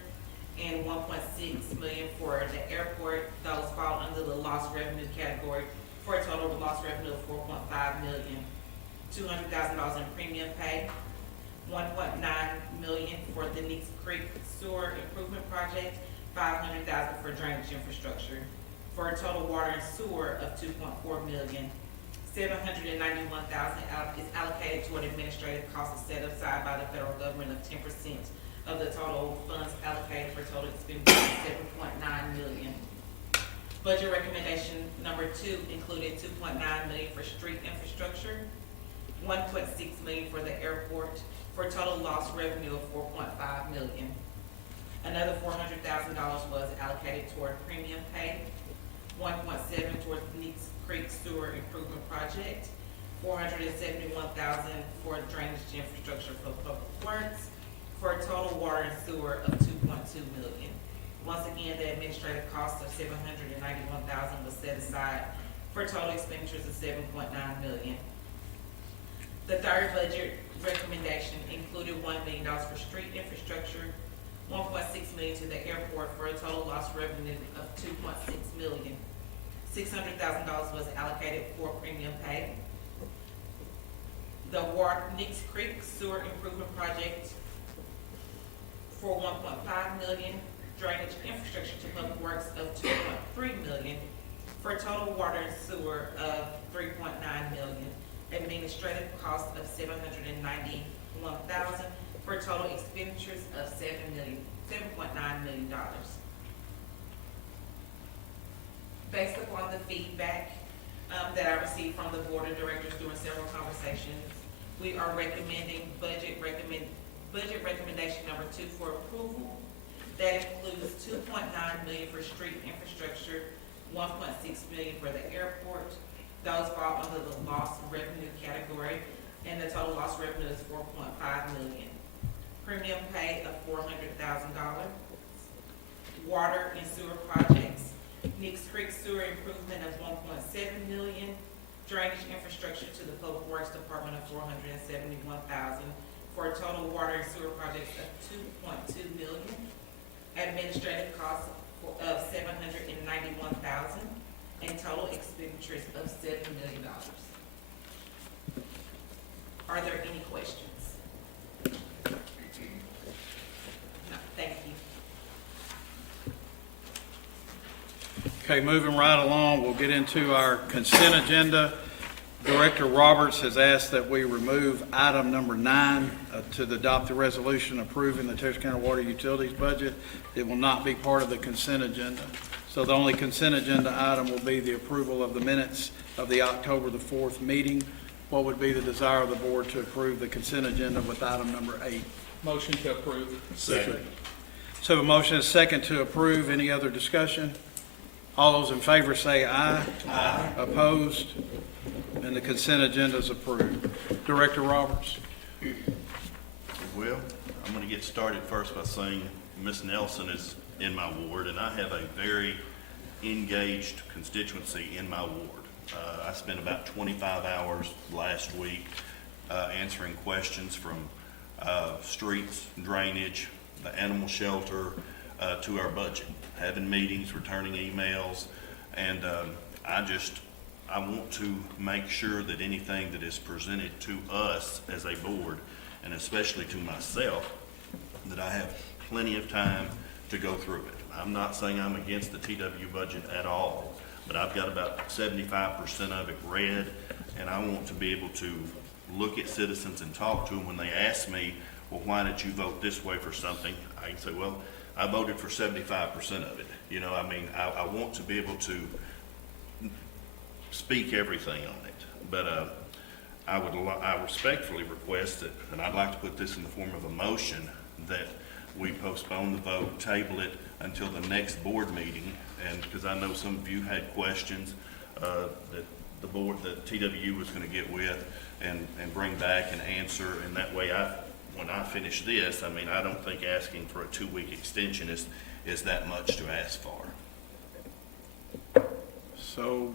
and $1.6 million for the airport. Those fall under the lost revenue category for a total of lost revenue of $4.5 million, $200,000 in premium pay, $1.9 million for the Nicks Creek Sewer Improvement Project, $500,000 for drainage infrastructure, for a total water and sewer of $2.4 million. $791,000 is allocated toward administrative costs set aside by the federal government of 10% of the total funds allocated for total expenditure of $7.9 million. Budget recommendation number 2 included $2.9 million for street infrastructure, $1.6 million for the airport, for a total lost revenue of $4.5 million. Another $400,000 was allocated toward premium pay, $1.7 towards the Nicks Creek Sewer Improvement Project, $471,000 for drainage infrastructure for public works, for a total water and sewer of $2.2 million. Once again, the administrative cost of $791,000 was set aside for total expenditures of $7.9 million. The third budget recommendation included $1 million for street infrastructure, $1.6 million to the airport, for a total lost revenue of $2.6 million. $600,000 was allocated for premium pay. The Nicks Creek Sewer Improvement Project for $1.5 million, drainage infrastructure to public works of $2.3 million, for a total water and sewer of $3.9 million, administrative cost of $791,000, for total expenditures of $7.9 million. Based upon the feedback that I received from the board of directors during several conversations, we are recommending budget recommendation number 2 for approval. That includes $2.9 million for street infrastructure, $1.6 million for the airport. Those fall under the lost revenue category, and the total lost revenue is $4.5 million. Premium pay of $400,000. Water and sewer projects, Nicks Creek Sewer Improvement of $1.7 million. Drainage infrastructure to the Public Works Department of $471,000, for a total water and sewer projects of $2.2 million. Administrative costs of $791,000, and total expenditures of $7 million. Are there any questions? No, thank you. Okay, moving right along, we'll get into our consent agenda. Director Roberts has asked that we remove item number 9 to adopt the resolution approving the Texarkana Water Utilities budget. It will not be part of the consent agenda. So the only consent agenda item will be the approval of the minutes of the October the 4th meeting. What would be the desire of the board to approve the consent agenda with item number 8? Motion to approve. Second. So a motion is second to approve. Any other discussion? All those in favor say aye. Aye. Opposed? And the consent agenda is approved. Director Roberts. Well, I'm going to get started first by saying Ms. Nelson is in my ward, and I have a very engaged constituency in my ward. I spent about 25 hours last week answering questions from streets, drainage, the animal shelter, to our budget, having meetings, returning emails, and I want to make sure that anything that is presented to us as a board, and especially to myself, that I have plenty of time to go through it. I'm not saying I'm against the TW budget at all, but I've got about 75% of it read, and I want to be able to look at citizens and talk to them when they ask me, well, why did you vote this way for something? I can say, well, I voted for 75% of it. You know, I mean, I want to be able to speak everything on it, but I respectfully request that, and I'd like to put this in the form of a motion, that we postpone the vote, table it until the next board meeting, and because I know some of you had questions that the board, that TWU was going to get with and bring back and answer, and that way when I finish this, I mean, I don't think asking for a 2-week extension is that much to ask for. So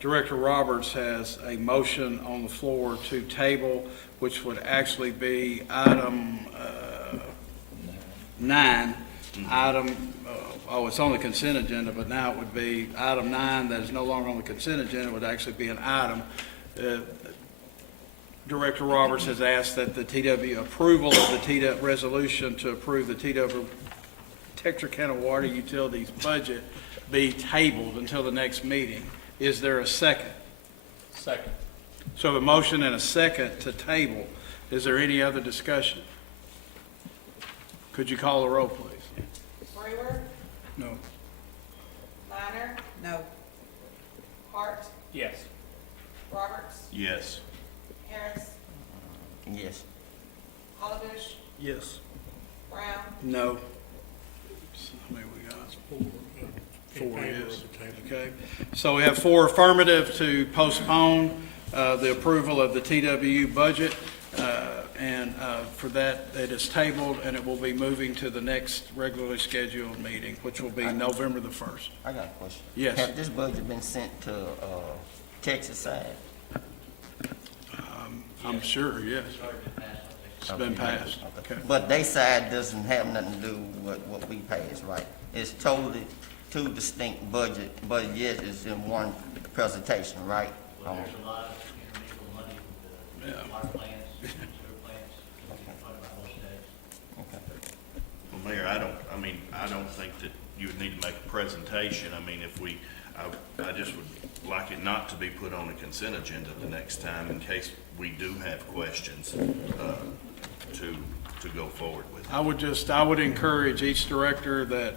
Director Roberts has a motion on the floor to table, which would actually be item 9. It's on the consent agenda, but now it would be item 9 that is no longer on the consent agenda, would actually be an item. Director Roberts has asked that the TW approval of the TW resolution to approve the TW Texarkana Water Utilities budget be tabled until the next meeting. Is there a second? Second. So a motion and a second to table. Is there any other discussion? Could you call the roll, please? Brewer, No. Minor, No. Hart, Yes. Roberts, Yes. Harris, Yes. Hollowbush, Yes. Brown, No. So how many we got? Four, yes. Okay. So we have 4 affirmative to postpone the approval of the TWU budget. And for that, it is tabled, and it will be moving to the next regularly scheduled meeting, which will be November the 1st. I got a question. Yes. Have this budget been sent to, Texas side? I'm sure, yes. It's been passed. Okay. But they side doesn't have nothing to do with what we pass, right? It's totally two distinct budget, but yes, it's in one presentation, right? Well, there's a lot of intermingled money with the Yeah. water plants, sewer plants, we talk about most days. Okay. Well, Mayor, I don't think that you would need to make a presentation. I mean, I just would like it not to be put on a consent agenda the next time in case we do have questions, to go forward with. I would encourage each director that,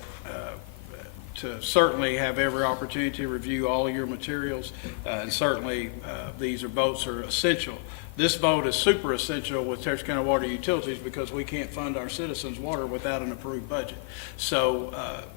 to certainly have every opportunity to review all of your materials. And certainly, these votes are essential. This vote is super essential with Texarkana Water Utilities because we can't fund our citizens' water without an approved budget. So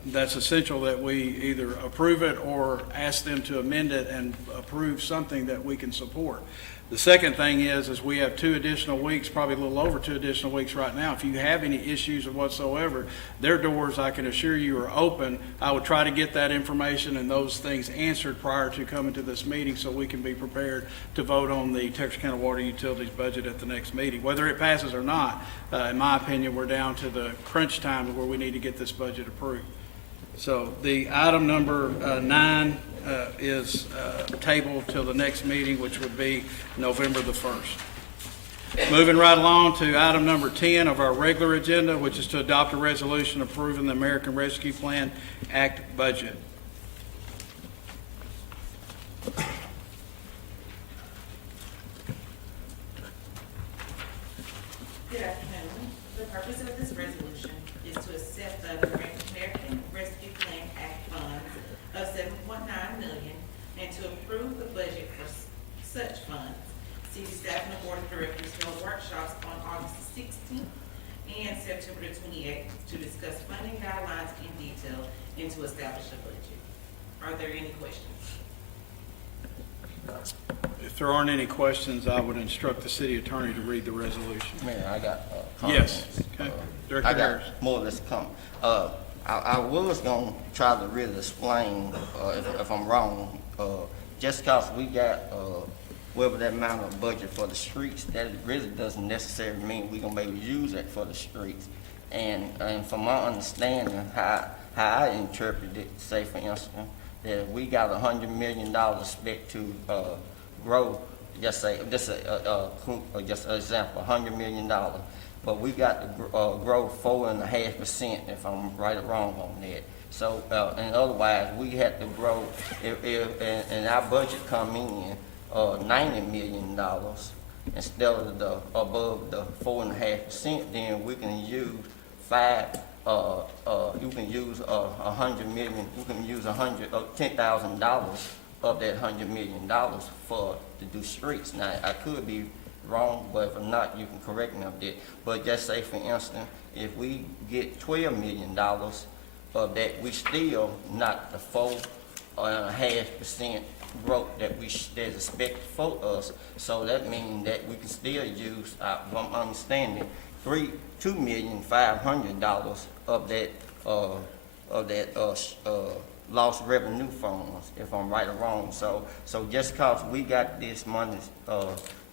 that's essential that we either approve it or ask them to amend it and approve something that we can support. The second thing is we have 2 additional weeks, probably a little over 2 additional weeks right now. If you have any issues or whatsoever, their doors, I can assure you, are open. I would try to get that information and those things answered prior to coming to this meeting so we can be prepared to vote on the Texarkana Water Utilities budget at the next meeting. Whether it passes or not, in my opinion, we're down to the crunch time where we need to get this budget approved. So the item number 9 is tabled till the next meeting, which would be November the 1st. Moving right along to item number 10 of our regular agenda, which is to adopt a resolution approving the American Rescue Plan Act budget. Good afternoon. The purpose of this resolution is to accept the American Rescue Plan Act funds of $7.9 million and to approve the budget for such funds. City staff and the board of directors held workshops on August 16th and September 28th to discuss funding guidelines in detail and to establish a budget. Are there any questions? If there aren't any questions, I would instruct the city attorney to read the resolution. Mayor, I got, Yes. comments. Okay. I Director got Harris. more or less comment. I was gonna try to really explain, if I'm wrong, just cause we got, whatever that amount of budget for the streets, that really doesn't necessarily mean we gonna be able to use it for the streets. And from my understanding, how I interpret it, say for instance, that we got $100 million spec to, grow, just say, just an example, $100 million. But we got to grow 4.5%, if I'm right or wrong on that. So, and otherwise, we had to grow, and our budget come in, $90 million instead of the, above the 4.5%, then we can use you can use $100 million, you can use $10,000 of that $100 million for, to do streets. Now, I could be wrong, but if I'm not, you can correct me on that. But just say, for instance, if we get $12 million of that, we still not the 4.5% growth that that's expected for us. So that means that we can still use, from my understanding, $2,500,000 of that lost revenue funds, if I'm right or wrong. So just cause we got this money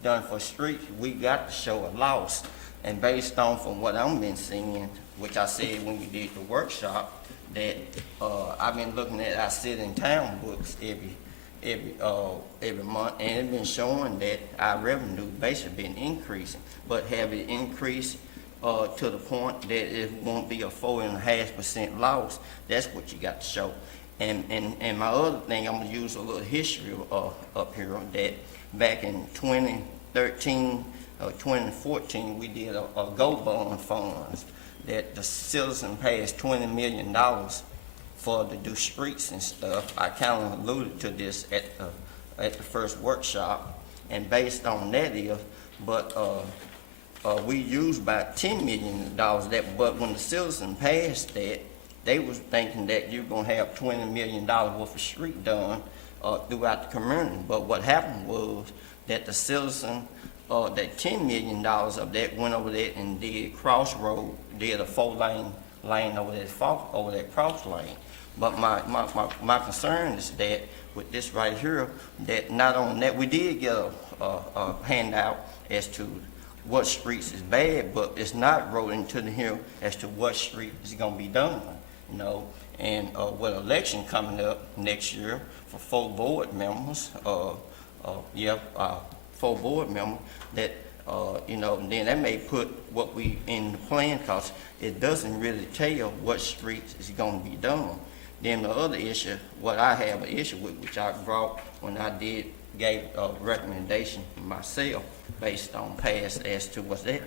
done for streets, we got to show a loss. And based on from what I've been seeing, which I said when we did the workshop, that I've been looking at our city and town books every month, and it's been showing that our revenue basically been increasing. But have it increased to the point that it won't be a 4.5% loss? That's what you got to show. And my other thing, I'm gonna use a little history up here on that. Back in 2013, 2014, we did a Go Bond funds that the citizen pays $20 million for to do streets and stuff. I kind of alluded to this at the first workshop, and based on that we used about $10 million that, but when the citizen passed that, they was thinking that you're gonna have $20 million worth of street done throughout the community. But what happened was that the citizen, that $10 million of that went over there and did crossroad, did a 4-lane over that cross lane. But my concern is that with this right here, that not only that, we did get a handout as to what streets is bad, but it's not wrote into the here as to what street is gonna be done, you know. And with election coming up next year for 4 board members, 4 board members, that, you know, then that may put what we in the plan, cause it doesn't really tell what streets is gonna be done. Then the other issue, what I have an issue with, which I brought when I gave a recommendation myself based on past as to what's that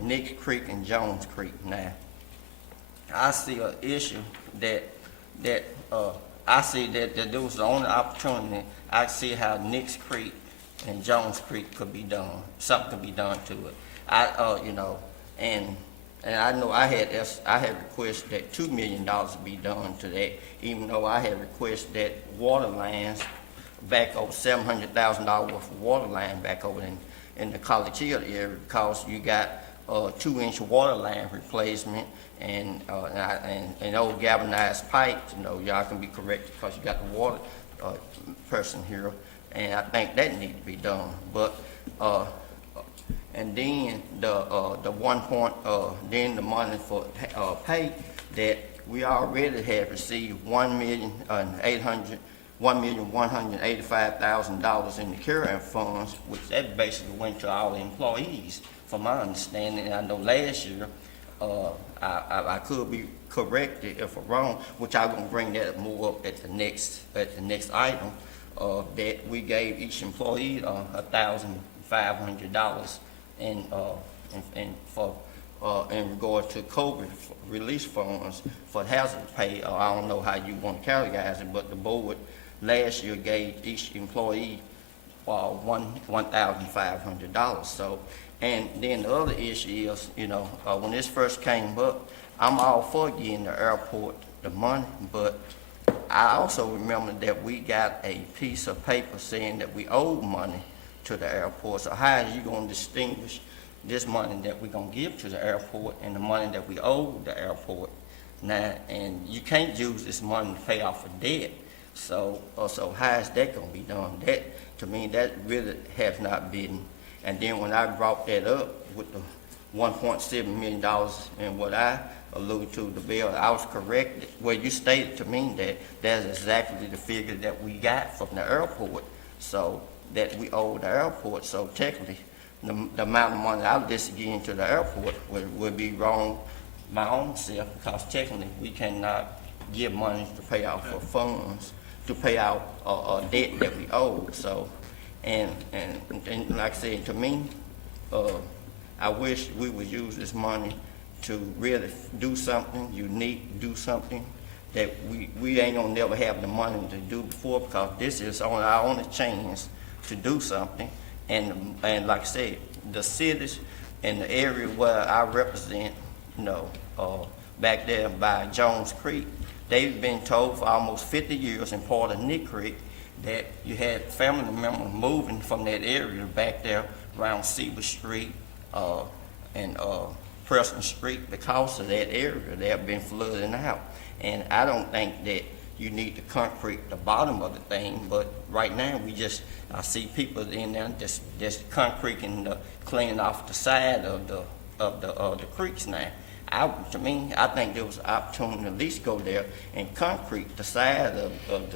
Nix Creek and Jones Creek. Now, I see an issue that I see that there was the only opportunity. I see how Nix Creek and Jones Creek could be done. Something could be done to it. You know, and I know I had requested that $2 million be done to that, even though I had requested that water lines back over $700,000 worth of water line back over in the College Hill area, because you got 2-inch water line replacement and old galvanized pipes. You know, y'all can be corrected because you got the water person here, and I think that need to be done. But and then the the money for pay that we already have received $1,185,000 in the carry funds, which that basically went to our employees, from my understanding. And I know last year, I could be corrected if I'm wrong, which I'm gonna bring that more up at the next item, that we gave each employee $1,500 in regard to COVID release funds for hazard pay. I don't know how you want to categorize it, but the board last year gave each employee $1,500. So, and then the other issue is, you know, when this first came up, I'm all for getting the airport the money, but I also remember that we got a piece of paper saying that we owe money to the airport. So how are you going to distinguish this money that we're going to give to the airport and the money that we owe the airport? Now, and you can't use this money to pay off a debt. So how is that going to be done? That, to me, that really has not been. And then when I brought that up with the $1.7 million and what I alluded to the bill, I was corrected. Well, you stated to me that that's exactly the figure that we got from the airport, so that we owe the airport. So technically, the amount of money I just get into the airport would be wrong my own self, because technically we cannot give money to pay out for funds, to pay out a debt that we owe. So, and like I said, to me, I wish we would use this money to really do something unique, do something that we ain't gonna never have the money to do before, because this is our only chance to do something. And like I said, the cities and the area where I represent, you know, back there by Jones Creek, they've been told for almost 50 years in part of Nix Creek that you had family members moving from that area back there around Seaver Street and Preston Street because of that area. They have been flooding out. And I don't think that you need to concrete the bottom of the thing, but right now I see people in there just concreting, cleaning off the side of the creeks now. To me, I think there was an opportunity to at least go there and concrete the side of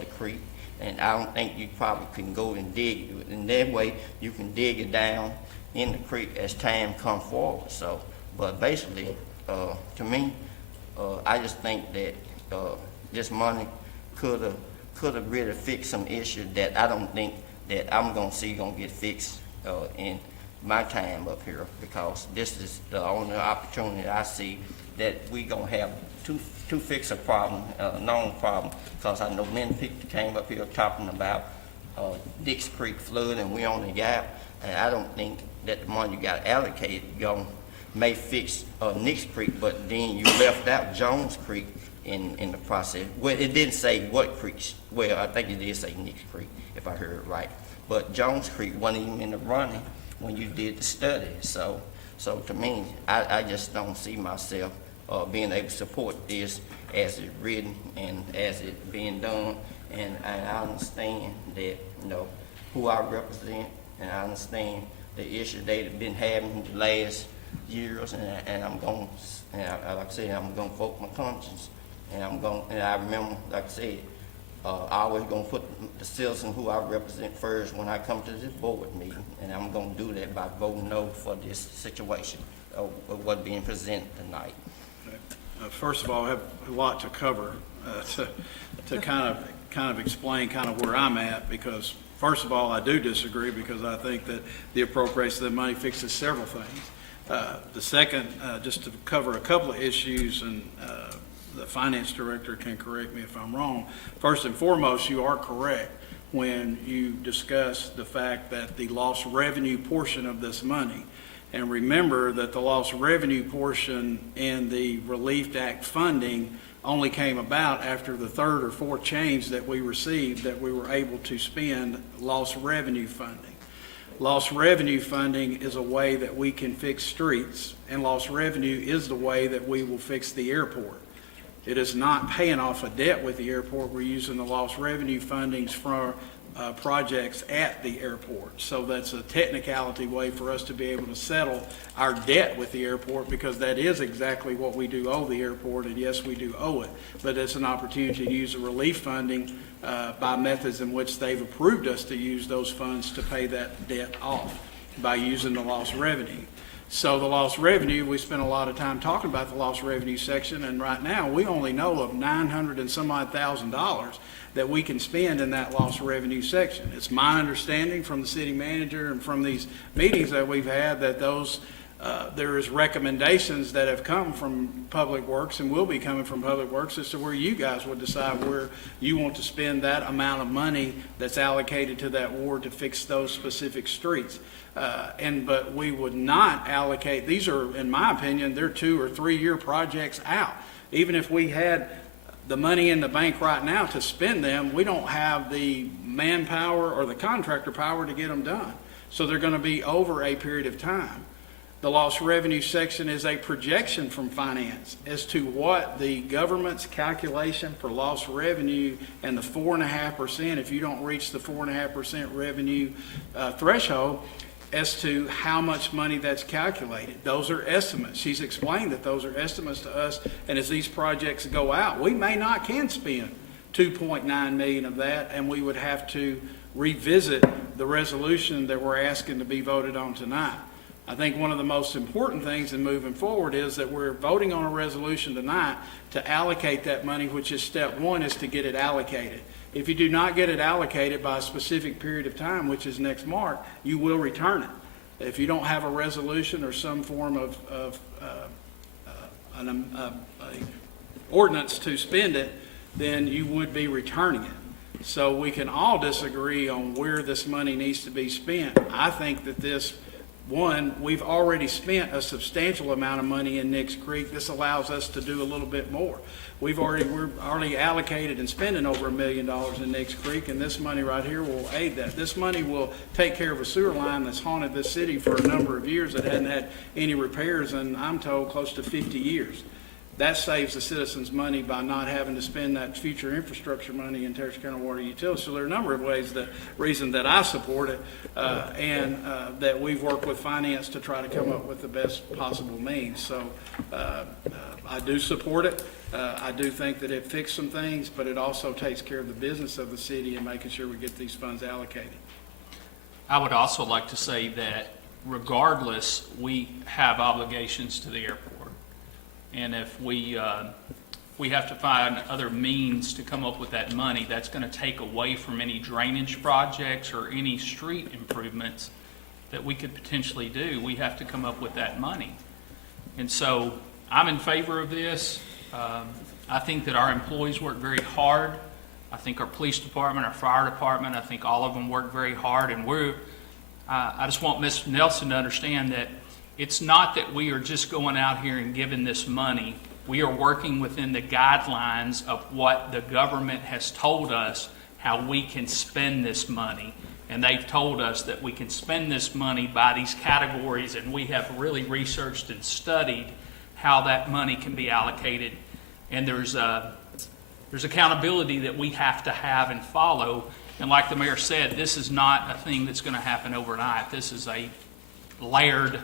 the creek, and I don't think you probably can go and dig it. And that way, you can dig it down in the creek as time comes forward. So, but basically, to me, I just think that this money could have really fixed some issues that I don't think that I'm gonna see gonna get fixed in my time up here, because this is the only opportunity I see that we gonna have to fix a problem, known problem, because I know many people came up here talking about Dix Creek flood, and we on the gap, and I don't think that the money you got allocated may fix Nix Creek, but then you left out Jones Creek in the process. Well, it didn't say what creeks. Well, I think it did say Nix Creek, if I heard it right. But Jones Creek wasn't even in the running when you did the study. So to me, I just don't see myself being able to support this as it's written and as it being done. And I understand that, who I represent, and I understand the issue they've been having the last years, and I'm going, like I said, I'm going to vote my conscience, and I remember, like I said, I always going to put the citizen who I represent first when I come to this board meeting, and I'm going to do that by voting no for this situation of what's being presented tonight. First of all, I have a lot to cover to kind of explain kind of where I'm at, because first of all, I do disagree, because I think that the appropriation of the money fixes several things. The second, just to cover a couple of issues, and the finance director can correct me if I'm wrong. First and foremost, you are correct when you discuss the fact that the lost revenue portion of this money, and remember that the lost revenue portion in the Relief Act funding only came about after the third or fourth change that we received, that we were able to spend lost revenue funding. Lost revenue funding is a way that we can fix streets, and lost revenue is the way that we will fix the airport. It is not paying off a debt with the airport. We're using the lost revenue fundings for projects at the airport. So that's a technicality way for us to be able to settle our debt with the airport, because that is exactly what we do owe the airport, and yes, we do owe it. But it's an opportunity to use the relief funding by methods in which they've approved us to use those funds to pay that debt off by using the lost revenue. So the lost revenue, we spent a lot of time talking about the lost revenue section, and right now we only know of $900 and some odd thousand that we can spend in that lost revenue section. It's my understanding from the city manager and from these meetings that we've had that there is recommendations that have come from Public Works and will be coming from Public Works as to where you guys would decide where you want to spend that amount of money that's allocated to that ward to fix those specific streets. But we would not allocate, these are, in my opinion, they're 2 or 3 year projects out. Even if we had the money in the bank right now to spend them, we don't have the manpower or the contractor power to get them done. So they're going to be over a period of time. The lost revenue section is a projection from finance as to what the government's calculation for lost revenue and the 4.5%, if you don't reach the 4.5% revenue threshold, as to how much money that's calculated. Those are estimates. She's explained that those are estimates to us, and as these projects go out, we may not can spend $2.9 million of that, and we would have to revisit the resolution that we're asking to be voted on tonight. I think one of the most important things in moving forward is that we're voting on a resolution tonight to allocate that money, which is step one, is to get it allocated. If you do not get it allocated by a specific period of time, which is next March, you will return it. If you don't have a resolution or some form of an ordinance to spend it, then you would be returning it. So we can all disagree on where this money needs to be spent. I think that we've already spent a substantial amount of money in Nix Creek. This allows us to do a little bit more. We're already allocated and spending over $1 million in Nix Creek, and this money right here will aid that. This money will take care of a sewer line that's haunted this city for a number of years that hadn't had any repairs, and I'm told close to 50 years. That saves the citizens money by not having to spend that future infrastructure money in Texarkana Water Utilities. So there are a number of reasons that I support it, and that we've worked with finance to try to come up with the best possible means. So I do support it. I do think that it fixed some things, but it also takes care of the business of the city and making sure we get these funds allocated. I would also like to say that regardless, we have obligations to the airport. And if we have to find other means to come up with that money, that's going to take away from any drainage projects or any street improvements that we could potentially do, we have to come up with that money. And so I'm in favor of this. I think that our employees work very hard. I think our police department, our fire department, I think all of them work very hard. And I just want Ms. Nelson to understand that it's not that we are just going out here and giving this money. We are working within the guidelines of what the government has told us how we can spend this money. And they've told us that we can spend this money by these categories, and we have really researched and studied how that money can be allocated. And there's accountability that we have to have and follow. And like the mayor said, this is not a thing that's going to happen overnight. This is a layered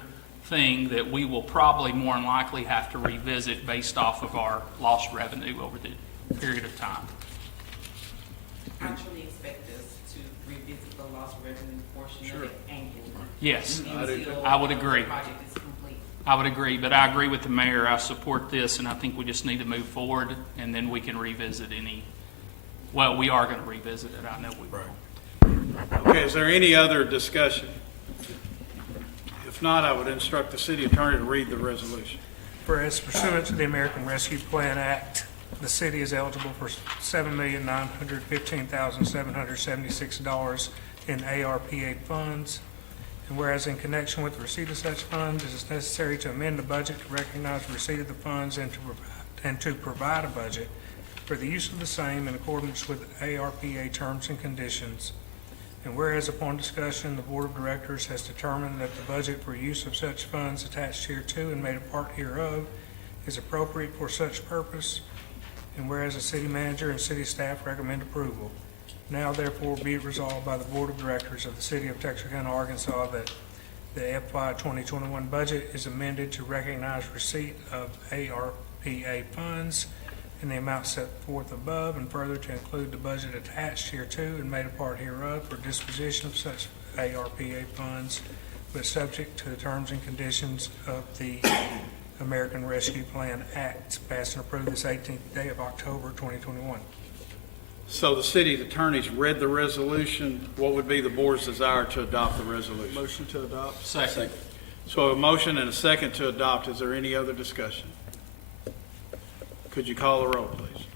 thing that we will probably more than likely have to revisit based off of our lost revenue over the period of time. I truly expect us to revisit the lost revenue portion of it annually. Yes, Until I would agree. the project is complete. I would agree, but I agree with the mayor. I support this, and I think we just need to move forward, and then we can revisit well, we are going to revisit it. I know we will. Okay, is there any other discussion? If not, I would instruct the city attorney to read the resolution. Whereas pursuant to the American Rescue Plan Act, the city is eligible for $7,915,776 in ARPA funds. And whereas in connection with the receipt of such funds, it is necessary to amend the budget to recognize the receipt of the funds and to provide a budget for the use of the same in accordance with ARPA terms and conditions. And whereas upon discussion, the Board of Directors has determined that the budget for use of such funds attached hereto and made a part hereof is appropriate for such purpose. And whereas the city manager and city staff recommend approval, now therefore be it resolved by the Board of Directors of the City of Texarkana, Arkansas, that the FY 2021 budget is amended to recognize receipt of ARPA funds in the amount set forth above, and further to include the budget attached hereto and made a part hereof for disposition of such ARPA funds, but subject to the terms and conditions of the American Rescue Plan Act, passed and approved this 18th day of October 2021. So the city attorney's read the resolution. What would be the board's desire to adopt the resolution? Motion to adopt. Second. So a motion and a second to adopt. Is there any other discussion? Could you call the roll, please?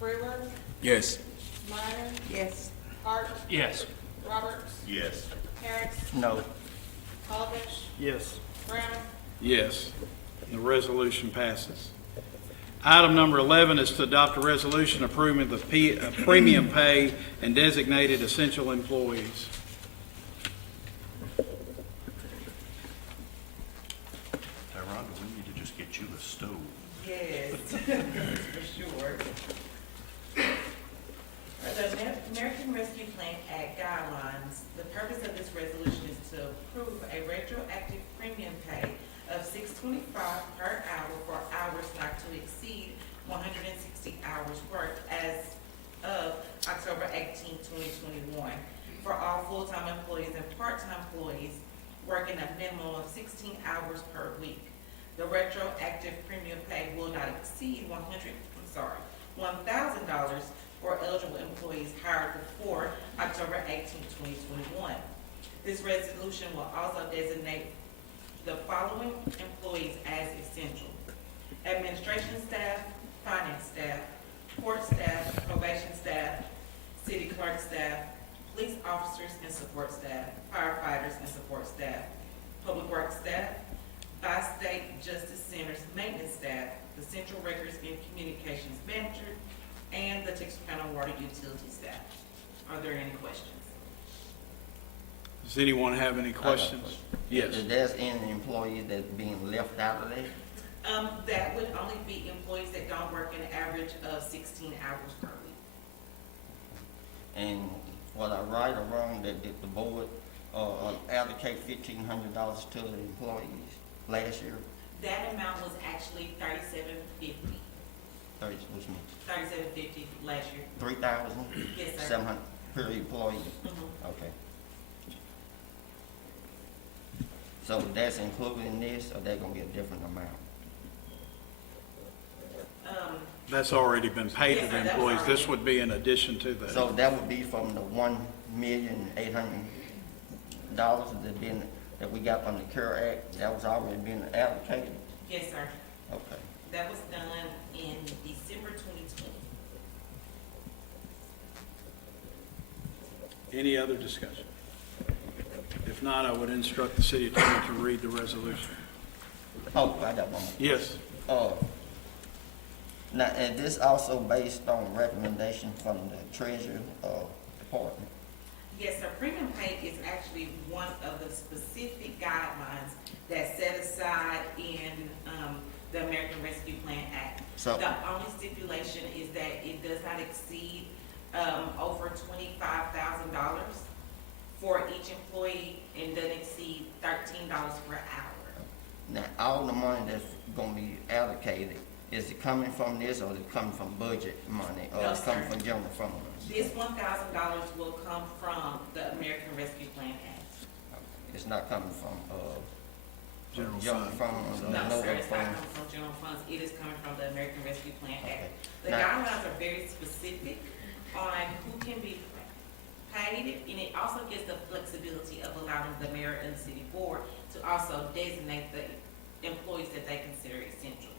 Brewer, Yes. Minor, Yes. Hart, Yes. Roberts, Yes. Harris, No. Palovich, Yes. Brown, Yes. The resolution passes. Item number 11 is to adopt a resolution approving the premium pay and designated essential employees. Tyrone, we need to just get you a stove. Yes, for sure. The American Rescue Plan Act guidelines, the purpose of this resolution is to approve a retroactive premium pay of $6.25 per hour for hours not to exceed 160 hours worked as of October 18, 2021, for all full-time employees and part-time employees working a minimum of 16 hours per week. The retroactive premium pay will not exceed $1,000 for eligible employees hired before October 18, 2021. This resolution will also designate the following employees as essential: administration staff, finance staff, court staff, probation staff, city clerk staff, police officers and support staff, firefighters and support staff, public works staff, by-state justice centers maintenance staff, the central records and communications manager, and the Texarkana water utility staff. Are there any questions? Does anyone have any questions? Yes. If there's any employee that's being left out of that? That would only be employees that don't work an average of 16 hours per week. And was I right or wrong that the board allocate $1,500 to the employees last year? That amount was actually $3,750. Which means $3,750 last year. 3,000? Yes, sir. 700 per employee? Mhm. Okay. So that's included in this, or that gonna be a different amount? That's already been paid to Yes, the sir, that was employees. This already- would be in addition to that. So that would be from the 1,800,000 dollars that we got from the CARE Act, that was already been allocated? Yes, sir. Okay. That was done in December 2020. Any other discussion? If not, I would instruct the city attorney to read the resolution. Oh, I got one more. Yes, Now, is this also based on recommendation from the Treasury Department? Yes, sir. Premium pay is actually one of the specific guidelines that's set aside in the American Rescue Plan Act. So- The only stipulation is that it does not exceed over $25,000 for each employee and doesn't exceed $13 per hour. Now, all the money that's gonna be allocated, is it coming from this or is it coming from budget money? Or No, is it coming sir. from general funds? This $1,000 will come from the American Rescue Plan Act. It's not coming from, General funds? or No, other sir, it's not funds? coming from general funds. It is coming from the American Rescue Plan Okay. Act. The Now- guidelines are very specific on who can be paid, and it also gives the flexibility of allowing the mayor and the city board to also designate the employees that they consider essential.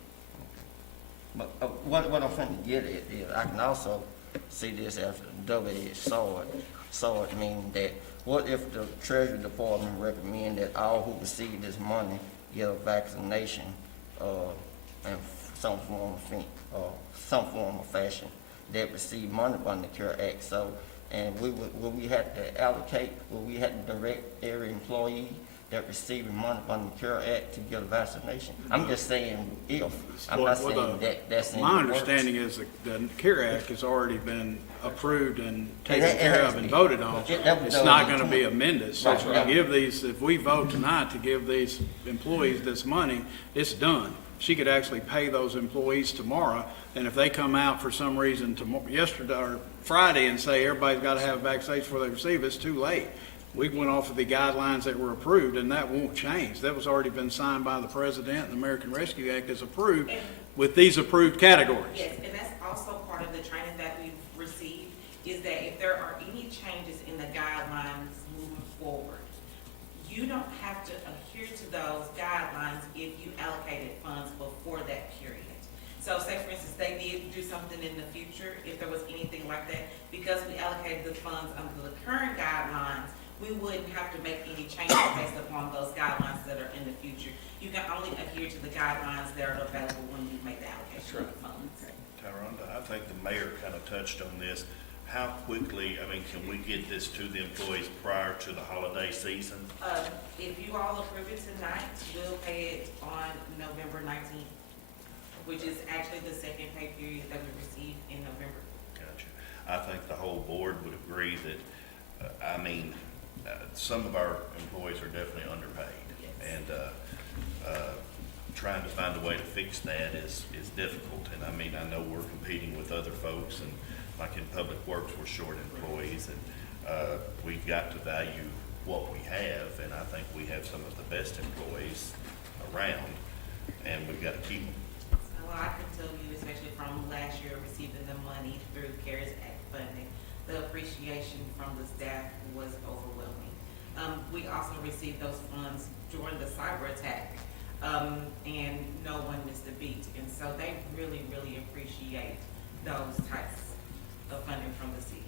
But what I'm trying to get at is, I can also see this as a double-edged sword. Sword meaning that, what if the Treasury Department recommend that all who receive this money get a vaccination, in some form of fashion, that receive money from the CARE Act? So, and will we have to allocate, will we have to direct every employee that receiving money from the CARE Act to get a vaccination? I'm just saying if, I'm not saying that's in the my works. understanding is the CARE Act has already been approved and It taken has care of been. and voted on. That was It's not done in gonna be amended, so Right, right. to give these, if we vote tonight to give these employees this money, it's done. She could actually pay those employees tomorrow, and if they come out for some reason yesterday or Friday and say everybody's gotta have a vaccination before they receive, it's too late. We went off of the guidelines that were approved, and that won't change. That was already been signed by the president, and the American Rescue Act is approved with these approved categories. Yes, and that's also part of the training that we've received, is that if there are any changes in the guidelines moving forward, you don't have to adhere to those guidelines if you allocated funds before that period. So say, for instance, they did do something in the future, if there was anything like that, because we allocated the funds under the current guidelines, we wouldn't have to make any changes based upon those guidelines that are in the future. You can only adhere to the guidelines that are available when you make the allocation of the funds. Tyronda, I think the mayor kind of touched on this. How quickly, I mean, can we get this to the employees prior to the holiday season? If you all approve it tonight, we'll pay it on November 19th, which is actually the second pay period that we received in November. Gotcha. I think the whole board would agree that, some of our employees are definitely underpaid. Yes. And trying to find a way to fix that is difficult. And I mean, I know we're competing with other folks, and like in Public Works, we're short employees, and we've got to value what we have, and I think we have some of the best employees around, and we've got to keep them. Well, I can tell you, especially from last year, receiving the money through CARES Act funding, the appreciation from the staff was overwhelming. We also received those funds during the cyber attack, and no one missed a beat. And so they really, really appreciate those types of funding from the city.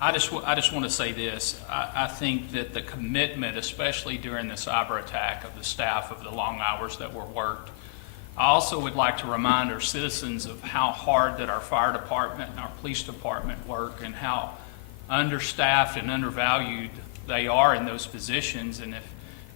I just want to say this. I think that the commitment, especially during the cyber attack, of the staff, of the long hours that were worked. I also would like to remind our citizens of how hard that our fire department and our police department work, and how understaffed and undervalued they are in those positions. And if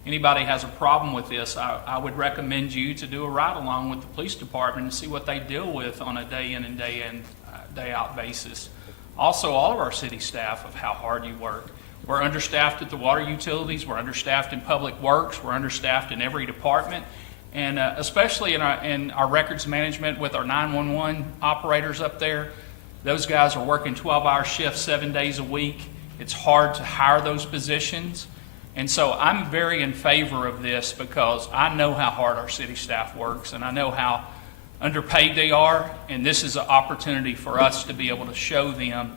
anybody has a problem with this, I would recommend you to do a ride-along with the police department and see what they deal with on a day in and day out basis. Also, all of our city staff, of how hard you work. We're understaffed at the water utilities, we're understaffed in public works, we're understaffed in every department, and especially in our records management with our 911 operators up there. Those guys are working 12-hour shifts 7 days a week. It's hard to hire those positions. And so I'm very in favor of this, because I know how hard our city staff works, and I know how underpaid they are, and this is an opportunity for us to be able to show them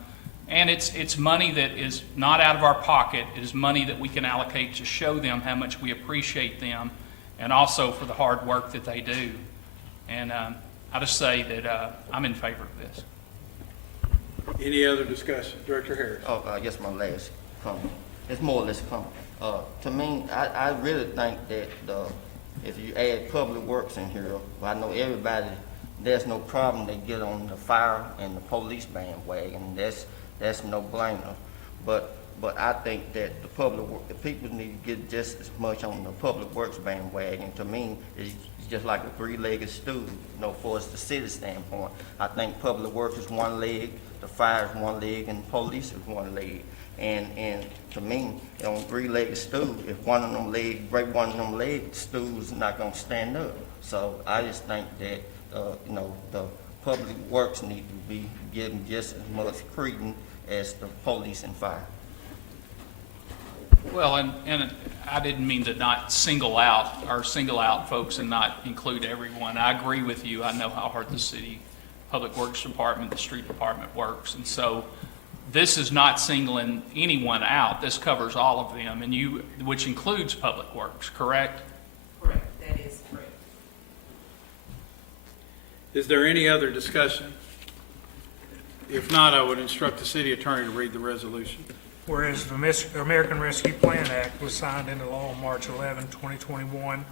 And it's money that is not out of our pocket. It is money that we can allocate to show them how much we appreciate them and also for the hard work that they do. And I just say that I'm in favor of this. Any other discussion? Director Harris? Oh, I guess my last comment. It's more or less a comment. To me, I really think that if you add public works in here, well, I know everybody, there's no problem they get on the fire and the police bandwagon. That's no brainer. But I think that the people need to get just as much on the public works bandwagon. To me, it's just like a three-legged stool, for us the city standpoint. I think public works is one leg, the fire is one leg, and police is one leg. And to me, on a three-legged stool, if one of them leg stools is not gonna stand up. So I just think that, the public works need to be given just as much credence as the police and fire. Well, and I didn't mean to not single out folks and not include everyone. I agree with you. I know how hard the city public works department, the street department works. And so this is not singling anyone out. This covers all of them, which includes public works, correct? Correct, that is correct. Is there any other discussion? If not, I would instruct the city attorney to read the resolution. Whereas the American Rescue Plan Act was signed into law on March 11, 2021,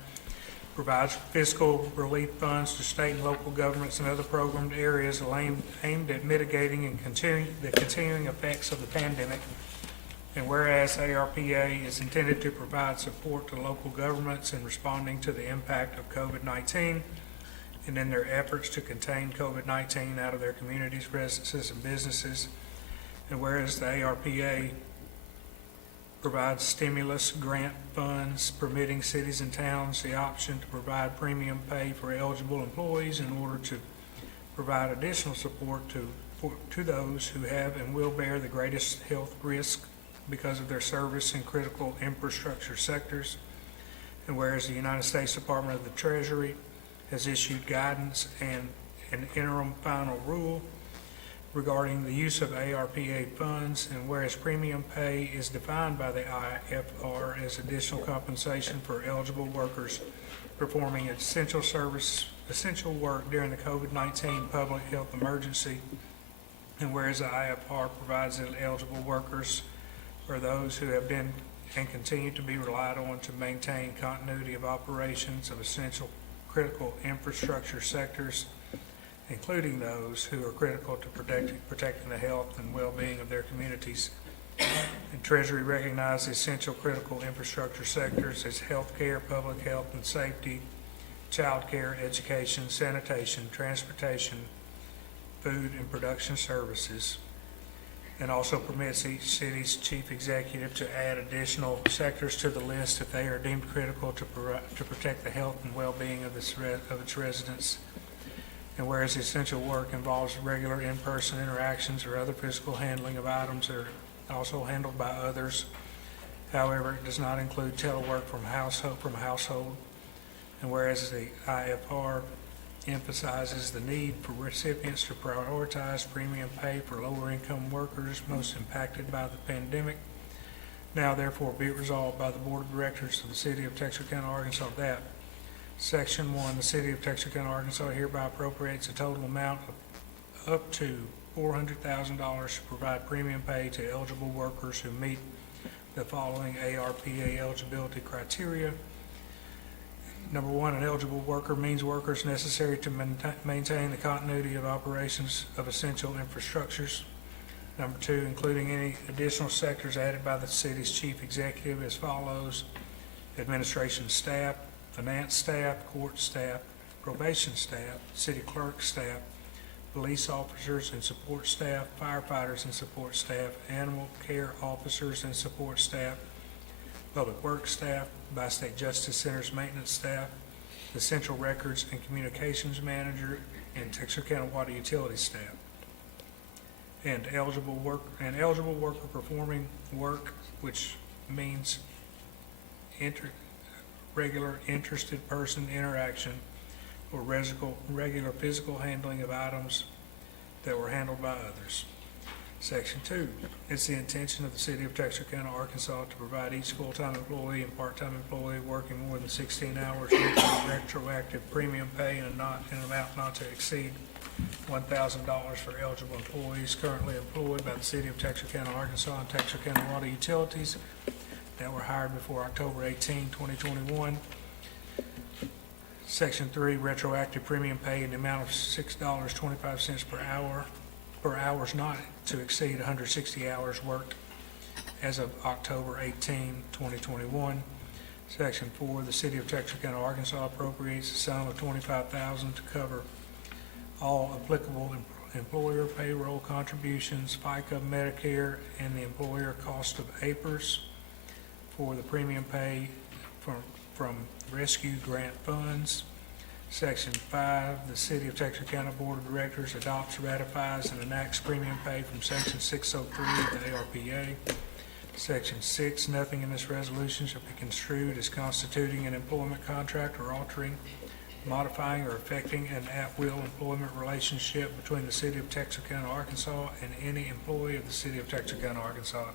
provides fiscal relief funds to state and local governments and other programmed areas aimed at mitigating and the continuing effects of the pandemic. And whereas ARPA is intended to provide support to local governments in responding to the impact of COVID-19 and in their efforts to contain COVID-19 out of their communities, residences, and businesses. And whereas the ARPA provides stimulus grant funds permitting cities and towns the option to provide premium pay for eligible employees in order to provide additional support to those who have and will bear the greatest health risk because of their service in critical infrastructure sectors. And whereas the United States Department of the Treasury has issued guidance and an interim final rule regarding the use of ARPA funds, and whereas premium pay is defined by the IFR as additional compensation for eligible workers performing essential work during the COVID-19 public health emergency, and whereas the IFR provides that eligible workers are those who have been and continue to be relied on to maintain continuity of operations of essential critical infrastructure sectors, including those who are critical to protecting the health and well-being of their communities. And Treasury recognizes essential critical infrastructure sectors as healthcare, public health and safety, childcare, education, sanitation, transportation, food and production services, and also permits each city's chief executive to add additional sectors to the list if they are deemed critical to protect the health and well-being of its residents. And whereas essential work involves regular in-person interactions or other physical handling of items that are also handled by others, however, it does not include telework from a household. And whereas the IFR emphasizes the need for recipients to prioritize premium pay for lower-income workers most impacted by the pandemic, now therefore be it resolved by the Board of Directors of the City of Texarkana, Arkansas, that Section 1, the City of Texarkana, Arkansas hereby appropriates a total amount of up to $400,000 to provide premium pay to eligible workers who meet the following ARPA eligibility criteria. Number 1, an eligible worker means workers necessary to maintain the continuity of operations of essential infrastructures. Number 2, including any additional sectors added by the city's chief executive as follows: administration staff, finance staff, court staff, probation staff, city clerk staff, police officers and support staff, firefighters and support staff, animal care officers and support staff, public works staff, by-state justice centers maintenance staff, the central records and communications manager, and Texarkana water utility staff. And eligible worker performing work, which means regular interested person interaction or regular physical handling of items that were handled by others. Section 2, it's the intention of the city of Texarkana, Arkansas to provide each full-time employee and part-time employee working more than 16 hours weekly retroactive premium pay in an amount not to exceed $1,000 for eligible employees currently employed by the city of Texarkana, Arkansas, and Texarkana Water Utilities that were hired before October 18, 2021. Section 3, retroactive premium pay in the amount of $6.25 per hours not to exceed 160 hours worked as of October 18, 2021. Section 4, the city of Texarkana, Arkansas appropriates a sum of $25,000 to cover all applicable employer payroll contributions, FICA, Medicare, and the employer cost of APRS for the premium pay from rescue grant funds. Section 5, the City of Texarkana Board of Directors adopts, ratifies, and enacts premium pay from Section 603 of the ARPA. Section 6, nothing in this resolution shall be construed as constituting an employment contract or altering, modifying, or affecting an at-will employment relationship between the City of Texarkana, Arkansas, and any employee of the City of Texarkana, Arkansas.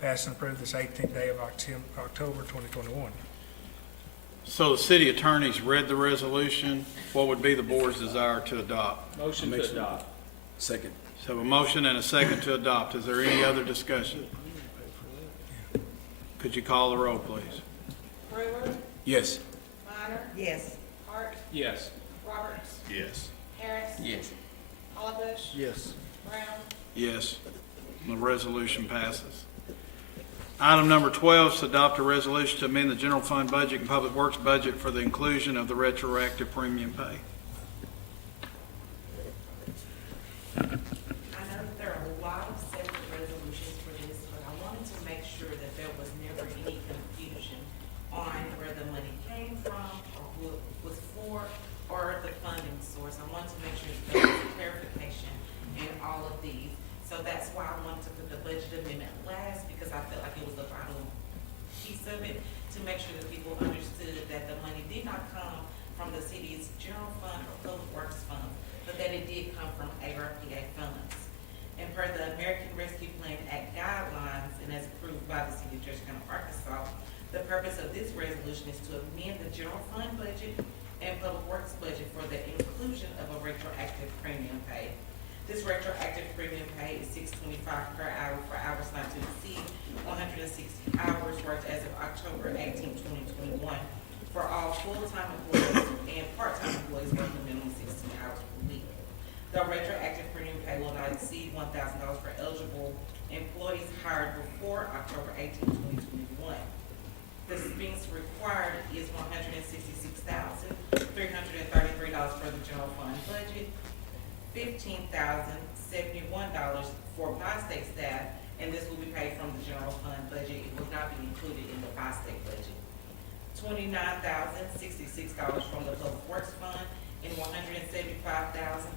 Passed and approved this 18th day of October 2021. So the city attorneys read the resolution. What would be the board's desire to adopt? Motion to adopt. Second. So a motion and a second to adopt. Is there any other discussion? Could you call the roll, please? Brewer, Yes. Minor, Yes. Hart, Yes. Roberts, Yes. Harris, Yes. Hollowbush, Yes. Brown, Yes. The resolution passes. Item number 12 is to adopt a resolution to amend the general fund budget and public works budget for the inclusion of the retroactive premium pay. I know that there are a lot of separate resolutions for this, but I wanted to make sure that there was never any confusion on where the money came from, or who it was for, or the funding source. I wanted to make sure that there was clarification in all of these. So that's why I wanted to put the budget amendment last, because I felt like it was the vital piece of it, to make sure that people understood that the money did not come from the city's general fund or public works fund, but that it did come from ARPA funds. And per the American Rescue Plan Act guidelines, and as approved by the city of Texarkana, Arkansas, the purpose of this resolution is to amend the general fund budget and public works budget for the inclusion of a retroactive premium pay. This retroactive premium pay is $6.25 per hour for hours not to exceed 160 hours worked as of October 18, 2021, for all full-time employees and part-time employees working a minimum 16 hours per week. The retroactive premium pay will not exceed $1,000 for eligible employees hired before October 18, 2021. The expense required is $166,333 for the general fund budget, $15,071 for by-state staff, and this will be paid from the general fund budget. It will not be included in the by-state budget. $29,066 from the public works fund, and $175,470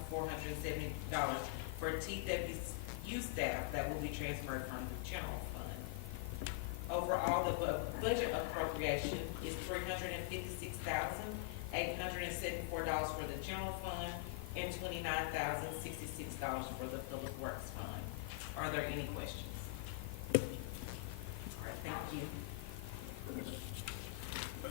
for TWU staff that will be transferred from the general fund. Overall, the budget appropriation is $356,874 for the general fund and $29,066 for the public works fund. Are there any questions? All right, thank you.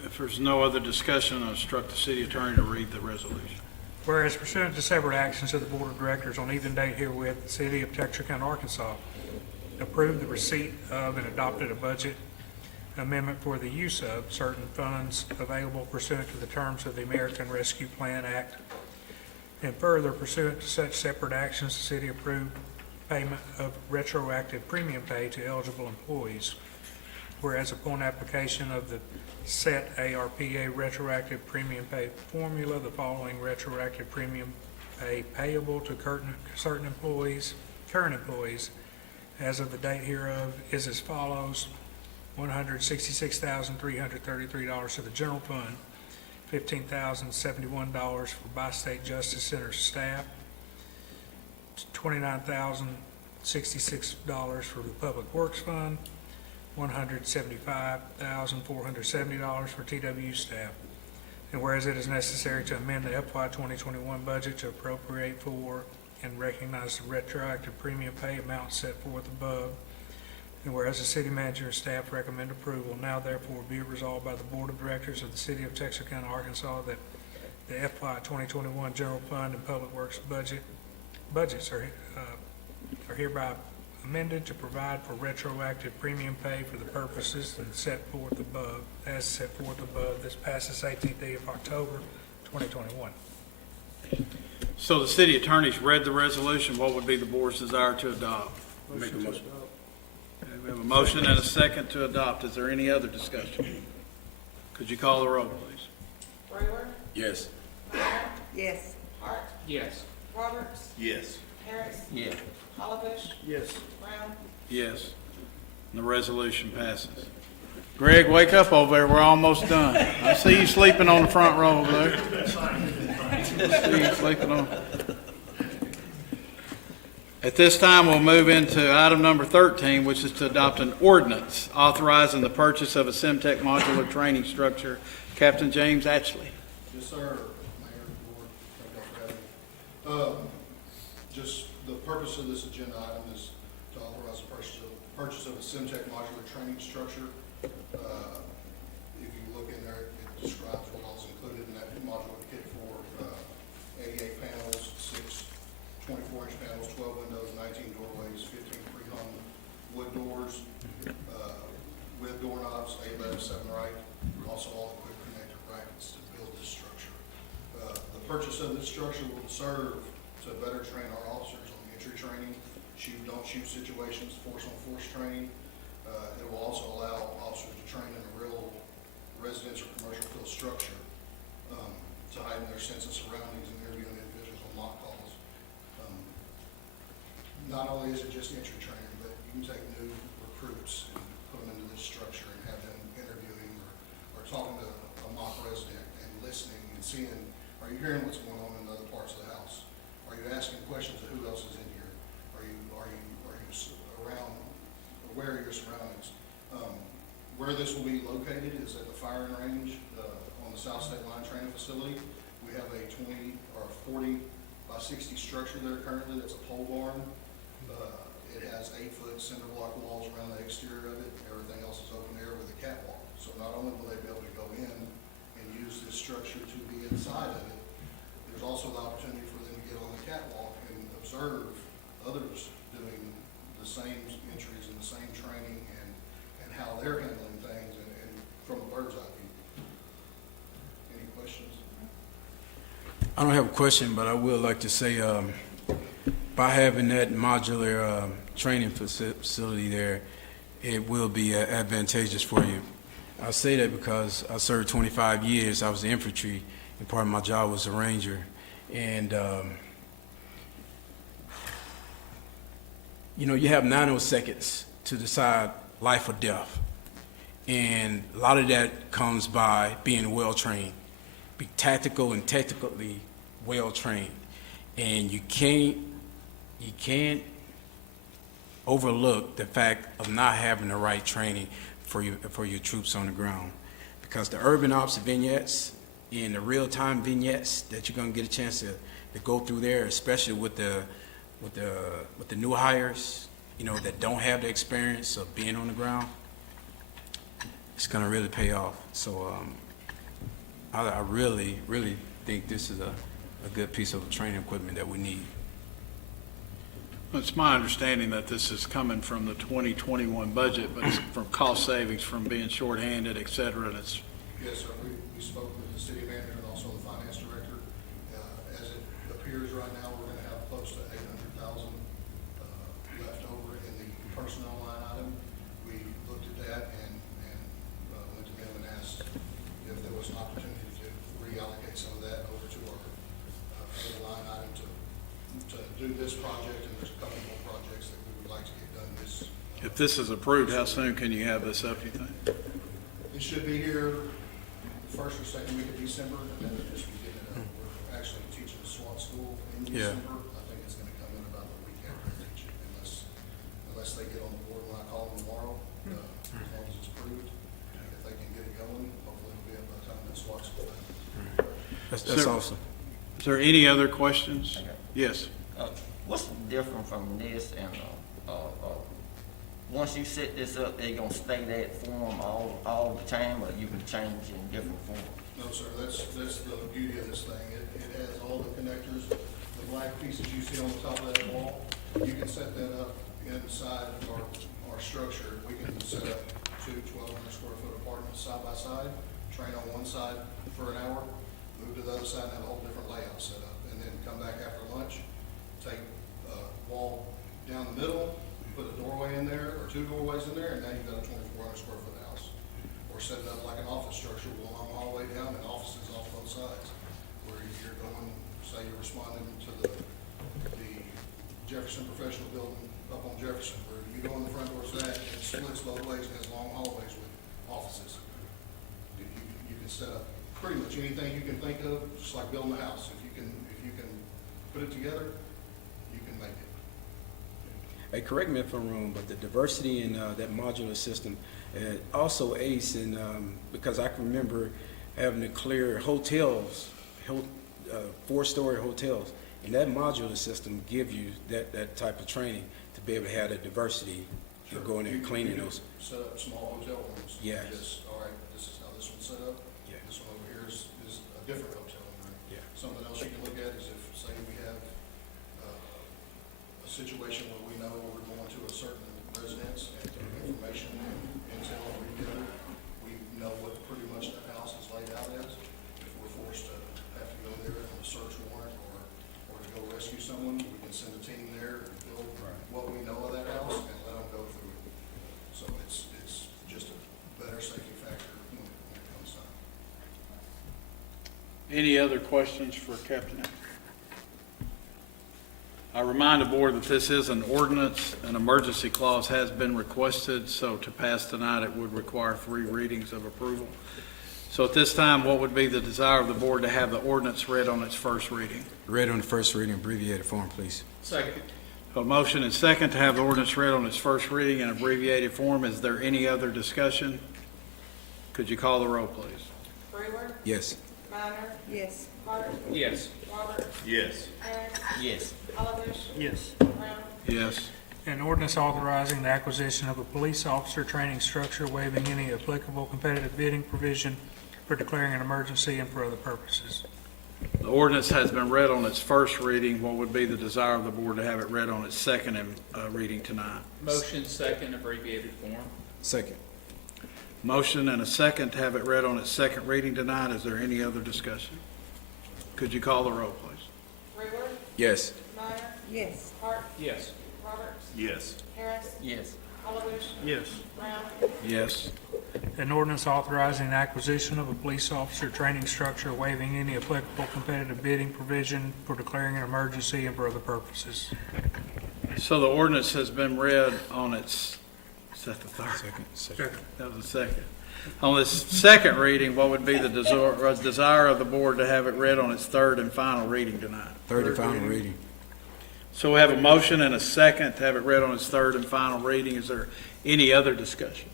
If there's no other discussion, I instruct the city attorney to read the resolution. Whereas pursuant to separate actions of the Board of Directors on even date herewith, the City of Texarkana, Arkansas approved the receipt of and adopted a budget amendment for the use of certain funds available pursuant to the terms of the American Rescue Plan Act. And further, pursuant to such separate actions, the city approved payment of retroactive premium pay to eligible employees. Whereas upon application of the set ARPA retroactive premium pay formula, the following retroactive premium pay payable to certain employees, current employees, as of the date hereof is as follows: $166,333 to the general fund, $15,071 for by-state justice center staff, $29,066 for the public works fund, $175,470 for TW staff. And whereas it is necessary to amend the FY 2021 budget to appropriate for and recognize the retroactive premium pay amount set forth above. And whereas the city manager and staff recommend approval, now therefore be it resolved by the Board of Directors of the City of Texarkana, Arkansas, that the FY 2021 General Fund and Public Works budgets are hereby amended to provide for retroactive premium pay for the purposes and set forth above, as set forth above. This passes 18th day of October, 2021. So the city attorney's read the resolution. What would be the board's desire to adopt? Make a motion. Okay, we have a motion and a second to adopt. Is there any other discussion? Could you call the roll, please? Brewer, Yes. Meyer, Yes. Hart, Yes. Roberts, Yes. Harris, Yeah. Hollowbush, Yes. Brown, Yes. And the resolution passes. Greg, wake up over there. We're almost done. I see you sleeping on the front row over there. I see you sleeping on. At this time, we'll move into item number 13, which is to adopt an ordinance authorizing the purchase of a Semtech modular training structure. Captain James Atchley. Yes, sir, Mayor, Board, thank y'all for having me. Just the purpose of this agenda item is to authorize the purchase of a Semtech modular training structure. If you look in there, it describes what all's included in that modular kit for 88 panels, 6 24-inch panels, 12 windows, 19 doorways, 15 pre-hung wood doors, with doorknobs, 8 left, 7 right, also all equipped connector brackets to build this structure. The purchase of this structure will serve to better train our officers on entry training, shoot, don't shoot situations, force on force training. It will also allow officers to train in a real residential commercial field structure, to heighten their sense of surroundings and interviewing individuals on mock calls. Not only is it just entry training, but you can take new recruits and put them into this structure and have them interviewing or talking to a mock resident and listening and seeing, are you hearing what's going on in other parts of the house? Are you asking questions of who else is in here? Are you around, aware of your surroundings? Where this will be located is at the firing range on the South State Line Training Facility. We have a 20 or 40 by 60 structure there currently. That's a pole barn. It has 8-foot cinder block walls around the exterior of it. Everything else is open air with a catwalk. So not only will they be able to go in and use this structure to be inside of it, there's also the opportunity for them to get on the catwalk and observe others doing the same entries and the same training and how they're handling things and from a bird's eye view. Any questions? I don't have a question, but I would like to say, by having that modular training facility there, it will be advantageous for you. I say that because I served 25 years. I was the infantry, and part of my job was a ranger. And, you have 90 seconds to decide life or death. And a lot of that comes by being well-trained. Be tactical and technically well-trained. And you can't overlook the fact of not having the right training for your troops on the ground. Because the urban ops vignettes and the real-time vignettes that you're going to get a chance to go through there, especially with the new hires, that don't have the experience of being on the ground, it's going to really pay off. So I really, really think this is a good piece of training equipment that we need. It's my understanding that this is coming from the 2021 budget, but it's from cost savings from being shorthanded, et cetera, and it's. Yes, sir. We spoke with the city manager and also the finance director. As it appears right now, we're gonna have close to 800,000 left over in the personnel line item. We looked at that and went to them and asked if there was an opportunity to reallocate some of that over to our other line item to do this project, and there's a couple more projects that we would like to get done this. If this is approved, how soon can you have this up, you think? It should be here first or second week of December, and then we'll just be getting it up. We're actually teaching a SWAT school in Yeah. December. I think it's gonna come in about the week after I teach it, unless they get on the board when I call them tomorrow, as long as it's approved. If they can get it going, hopefully it'll be up by the time that SWAT school happens. That's Sir. awesome. Is there any other questions? Yes. What's different from this and, once you set this up, they gonna stay that form all the time, or you can change in different forms? No, sir, that's the beauty of this thing. It has all the connectors, the black pieces you see on the top of that wall. You can set that up inside of our structure. We can set up two 1,200 square foot apartments side by side, train on one side for an hour, move to the other side and have a whole different layout set up. And then come back after lunch, take a wall down the middle, put a doorway in there, or two doorways in there, and now you've got a 2,400 square foot house. Or set it up like an office structure with a long hallway down and offices off both sides, where you're going, say you're responding to the Jefferson Professional Building up on Jefferson, where you go in the front doors of that, it splits both ways and has long hallways with offices. You can set up pretty much anything you can think of, just like building a house. If you can put it together, you can make it. Hey, correct me if I'm wrong, but the diversity in that modular system also aids in, because I can remember having to clear hotels, 4-story hotels, and that modular system give you that type of training to be able to have that diversity and go in there and cleaning those. Set up small hotel rooms. Yeah. Just, all right, this is how this one's set up. Yeah. This one over here is a different hotel room. Yeah. Something else you can look at is if, say, we have a situation where we know we're going to a certain residence and through information and intel we get, we know what pretty much that house is laid out as. If we're forced to have to go there on a search warrant or to go rescue someone, we can send a team there and build what we know of that house and let them go through it. So it's just a better safety factor when it comes time. Any other questions for Captain X? I remind the board that this is an ordinance. An emergency clause has been requested, so to pass tonight, it would require 3 readings of approval. So at this time, what would be the desire of the board to have the ordinance read on its first reading? Read on the first reading, abbreviated form, please. Second. A motion and second to have the ordinance read on its first reading in abbreviated form. Is there any other discussion? Could you call the roll, please? Brewer, Yes. Minor, Yes. Hart, Yes. Roberts, Yes. Harris, Yes. Oliver, Yes. Brown, Yes. An ordinance authorizing the acquisition of a police officer training structure, waiving any applicable competitive bidding provision for declaring an emergency and for other purposes. The ordinance has been read on its first reading. What would be the desire of the board to have it read on its second reading tonight? Motion second, abbreviated form. Second. Motion and a second to have it read on its second reading tonight. Is there any other discussion? Could you call the roll, please? Brewer, Yes. Minor, Yes. Hart, Yes. Roberts, Yes. Harris, Yes. Oliver, Yes. Brown, Yes. An ordinance authorizing the acquisition of a police officer training structure, waiving any applicable competitive bidding provision for declaring an emergency and for other purposes. So the ordinance has been read on its, is that the third? Second. That was the second. On this second reading, what would be the desire of the board to have it read on its third and final reading tonight? Third and final reading. So we have a motion and a second to have it read on its third and final reading. Is there any other discussion?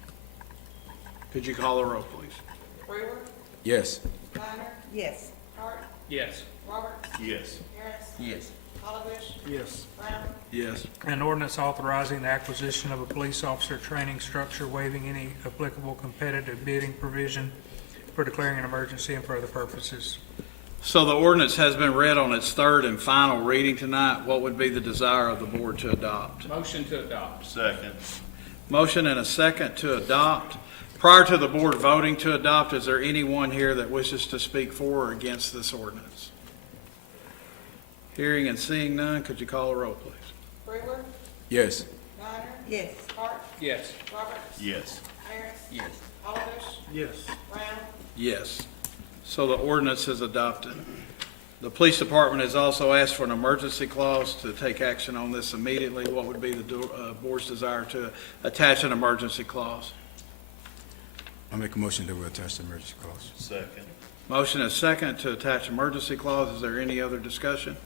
Could you call the roll, please? Brewer, Yes. Minor, Yes. Hart, Yes. Roberts, Yes. Harris, Yes. Oliver, Yes. Brown, Yes. An ordinance authorizing the acquisition of a police officer training structure, waiving any applicable competitive bidding provision for declaring an emergency and for other purposes. So the ordinance has been read on its third and final reading tonight. What would be the desire of the board to adopt? Motion to adopt. Second. Motion and a second to adopt. Prior to the board voting to adopt, is there anyone here that wishes to speak for or against this ordinance? Hearing and seeing none, could you call the roll, please? Brewer, Yes. Minor, Yes. Hart, Yes. Roberts, Yes. Harris, Yes. Oliver, Yes. Brown, Yes. So the ordinance is adopted. The police department has also asked for an emergency clause to take action on this immediately. What would be the board's desire to attach an emergency clause? I'll make a motion that we attach the emergency clause. Second. Motion is second to attach emergency clause. Is there any other discussion?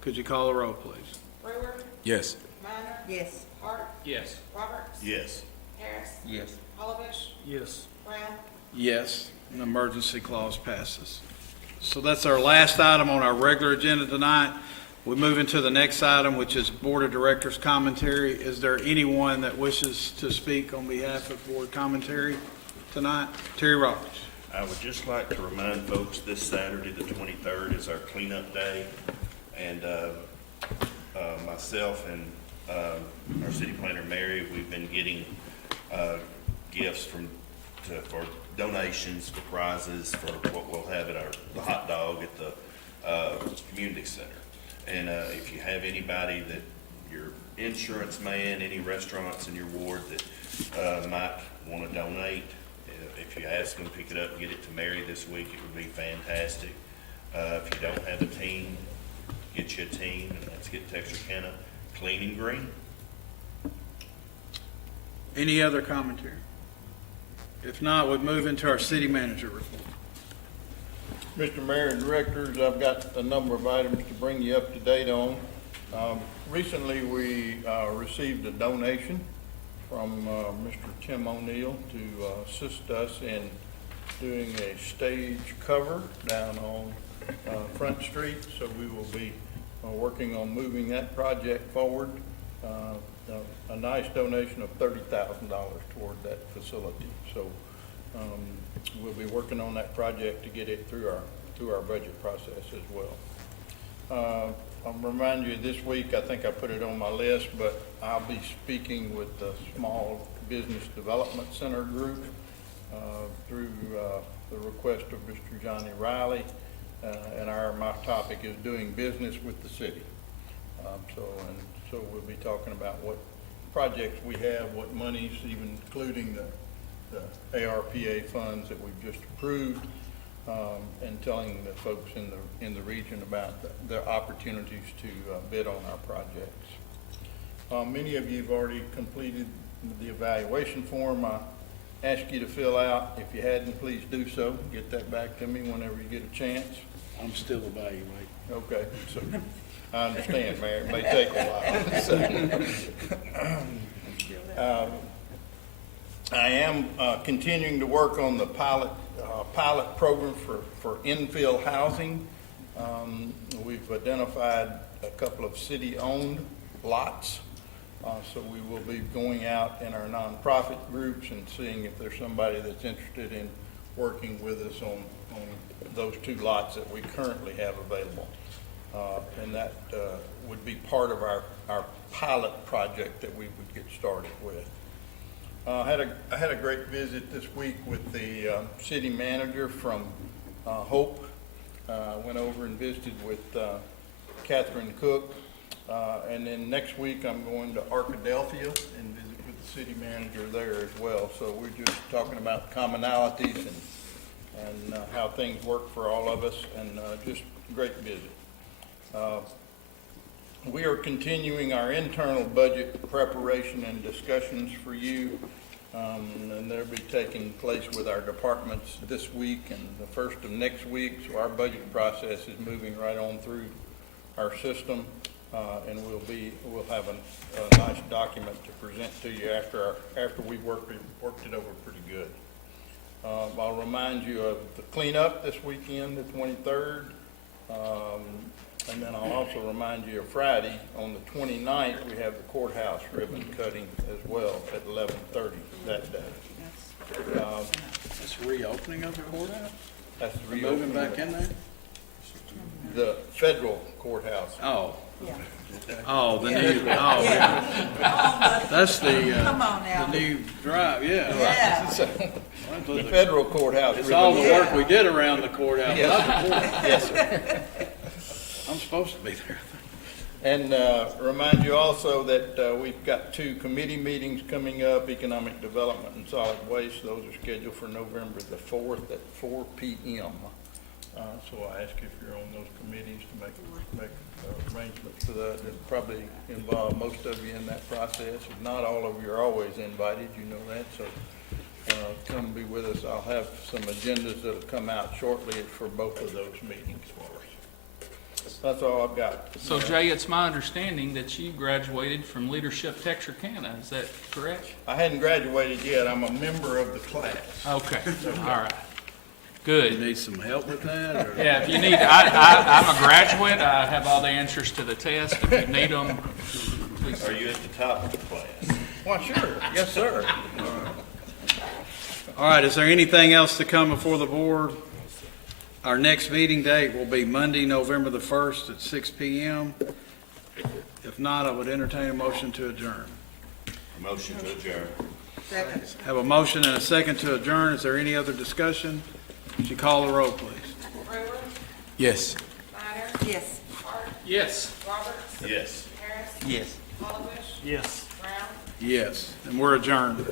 Could you call the roll, please? Brewer, Yes. Minor, Yes. Hart, Yes. Roberts, Yes. Harris, Yes. Oliver, Yes. Brown, Yes, an emergency clause passes. So that's our last item on our regular agenda tonight. We move into the next item, which is Board of Directors commentary. Is there anyone that wishes to speak on behalf of board commentary tonight? Terry Roberts. I would just like to remind folks, this Saturday, the 23rd, is our cleanup day. And myself and our city planner, Mary, we've been getting gifts for donations, for prizes, for what we'll have at the hot dog at the community center. And if you have anybody that your insurance man, any restaurants in your ward that might want to donate, if you ask them, pick it up and get it to Mary this week, it would be fantastic. If you don't have a team, get you a team, and let's get Texarkana clean and green. Any other commentary? If not, we'll move into our city manager report. Mr. Mayor and Directors, I've got a number of items to bring you up to date on. Recently, we received a donation from Mr. Tim O'Neill to assist us in doing a stage cover down on Front Street. So we will be working on moving that project forward. A nice donation of $30,000 toward that facility. So we'll be working on that project to get it through our budget process as well. I'll remind you this week, I think I put it on my list, but I'll be speaking with the Small Business Development Center group through the request of Mr. Johnny Riley, and my topic is doing business with the city. So we'll be talking about what projects we have, what monies, even including the ARPA funds that we've just approved, and telling the folks in the region about the opportunities to bid on our projects. Many of you have already completed the evaluation form. I asked you to fill out. If you hadn't, please do so. Get that back to me whenever you get a chance. I'm still evaluating. Okay, so I understand, Mayor, it may take a while. I am continuing to work on the pilot program for infill housing. We've identified a couple of city-owned lots, so we will be going out in our nonprofit groups and seeing if there's somebody that's interested in working with us on those two lots that we currently have available. And that would be part of our pilot project that we would get started with. I had a great visit this week with the city manager from Hope. Went over and visited with Catherine Cook. And then next week I'm going to Arkadelphia and visit with the city manager there as well. So we're just talking about commonalities and how things work for all of us, and just a great visit. We are continuing our internal budget preparation and discussions for you, and they'll be taking place with our departments this week and the first of next week. So our budget process is moving right on through our system, and we'll have a nice document to present to you after we've worked it over pretty good. I'll remind you of the cleanup this weekend, the 23rd. And then I'll also remind you of Friday, on the 29th, we have the courthouse ribbon cutting as well at 11:30 that day. That's reopening of the courthouse? That's the Moving reopening. back in there? The federal courthouse. Oh. Yeah. Oh, the new, Yeah. oh, yeah. That's Come on now. the new drive, yeah. Yeah. The federal courthouse. It's all the ribbon work we did around the courthouse, Yes. not the courthouse. Yes, sir. I'm supposed to be there. And remind you also that we've got 2 committee meetings coming up, Economic Development and Solid Waste. Those are scheduled for November the 4th at 4 p.m. So I ask if you're on those committees to make arrangements for that. It'll probably involve most of you in that process. If not, all of you are always invited, you know that. So come be with us. I'll have some agendas that'll come out shortly for both of those meetings for us. That's all I've got. So Jay, it's my understanding that you graduated from Leadership Texarkana, is that correct? I hadn't graduated yet. I'm a member of the class. Okay, all right. Good. need some help with that, or? Yeah, if you need, I'm a graduate, I have all the answers to the test, if you need them, please. Are you at the top of the class? Why, sure, yes, sir. All right, is there anything else to come before the board? Our next meeting date will be Monday, November the 1st at 6 p.m. If not, I would entertain a motion to adjourn. Motion to adjourn. Second. Have a motion and a second to adjourn. Is there any other discussion? Would you call the roll, please? Brewer, Yes. Minor, Yes. Hart, Yes. Roberts, Yes. Harris, Yes. Holloway, Yes. Brown. Yes, and we're adjourned.